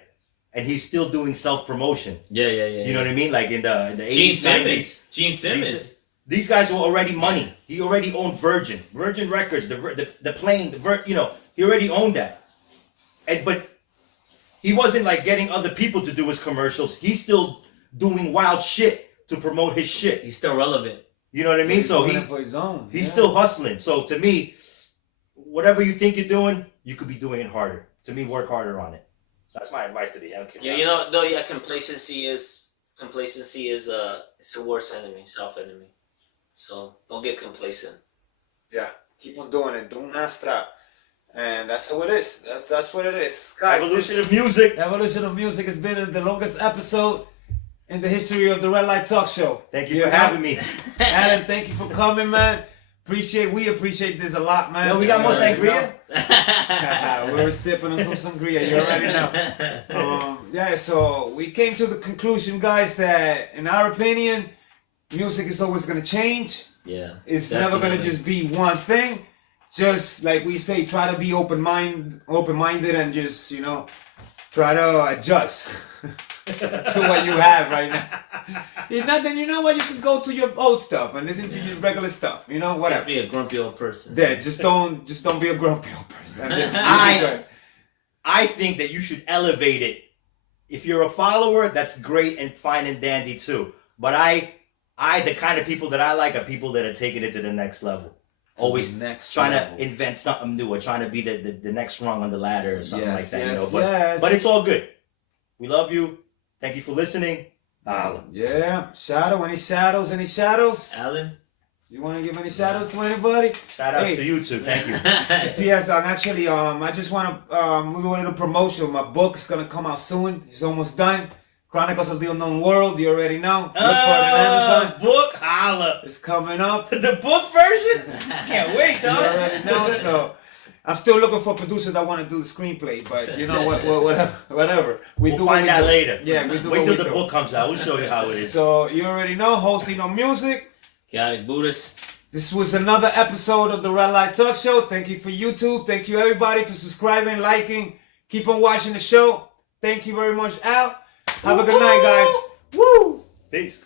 and he's still doing self promotion. Yeah. You know what I mean? Like in the 80s, Gene 90s. Gene Simmons. These guys were already money. He already owned Virgin Records, the plane, he already owned that. But he wasn't like getting other people to do his commercials. He's still doing wild shit to promote his shit. He's still relevant. You know what I mean? So for his own. he's still hustling. So to me, whatever you think you're doing, you could be doing it harder. To me, work harder on it. That's my advice to the young kids. Yeah, complacency is it's the worst enemy, self-enemy. So don't get complacent. Yeah, keep on doing it. Do not stop. And that's how it is. That's what it is. Guys, Evolution of music. Evolution of Music has been the longest episode in the history of the Red Light Talk Show. Thank you for having me. Alan, thank you for coming, man. We appreciate this a lot, man. Yo, we got more You already sangria? know. We're sipping on some sangria. You already know. Yeah, so we came to the conclusion, guys, that in our opinion, music is always going to change. Yeah. It's never going to just be one thing. Just like we say, try to be open-minded and just, try to adjust to what you have right now. If not, then you know what? You can go to your old stuff and listen to your regular stuff. Whatever. Just be a grumpy old person. Yeah, just don't be a grumpy old person. And then I think that you should elevate it. If you're a follower, that's great and fine and dandy too. But the kind of people that I like are people that are taking it to the next level. Always trying to invent something new or trying to be the next rung on the ladder or something like that. Yes. But it's all good. We love you. Thank you for listening. Yeah. Shadow. Any shadows? Any shadows? Alan? You want to give any shadows to anybody? Shout outs to you too. Thank you. P.S. Actually, I just want to do a little promotion. My book is gonna come out soon. It's almost done. Chronicles of the Unknown World. You already know. Look for it on Amazon. Book, holla. It's coming up. The book version? Can't wait, You dog. already know. So I'm still looking for producers that want to do the screenplay, but you know what? Whatever. We'll find that later. Yeah, we do. Wait what till we the do. book comes out. We'll show you how it is. So you already know. Hosting on music. Chaotic Buddhist. This was another episode of the Red Light Talk Show. Thank you for YouTube. Thank you everybody for subscribing, liking. Keep on watching the show. Thank you very much, Al. Have a good night, guys. Woo! Peace.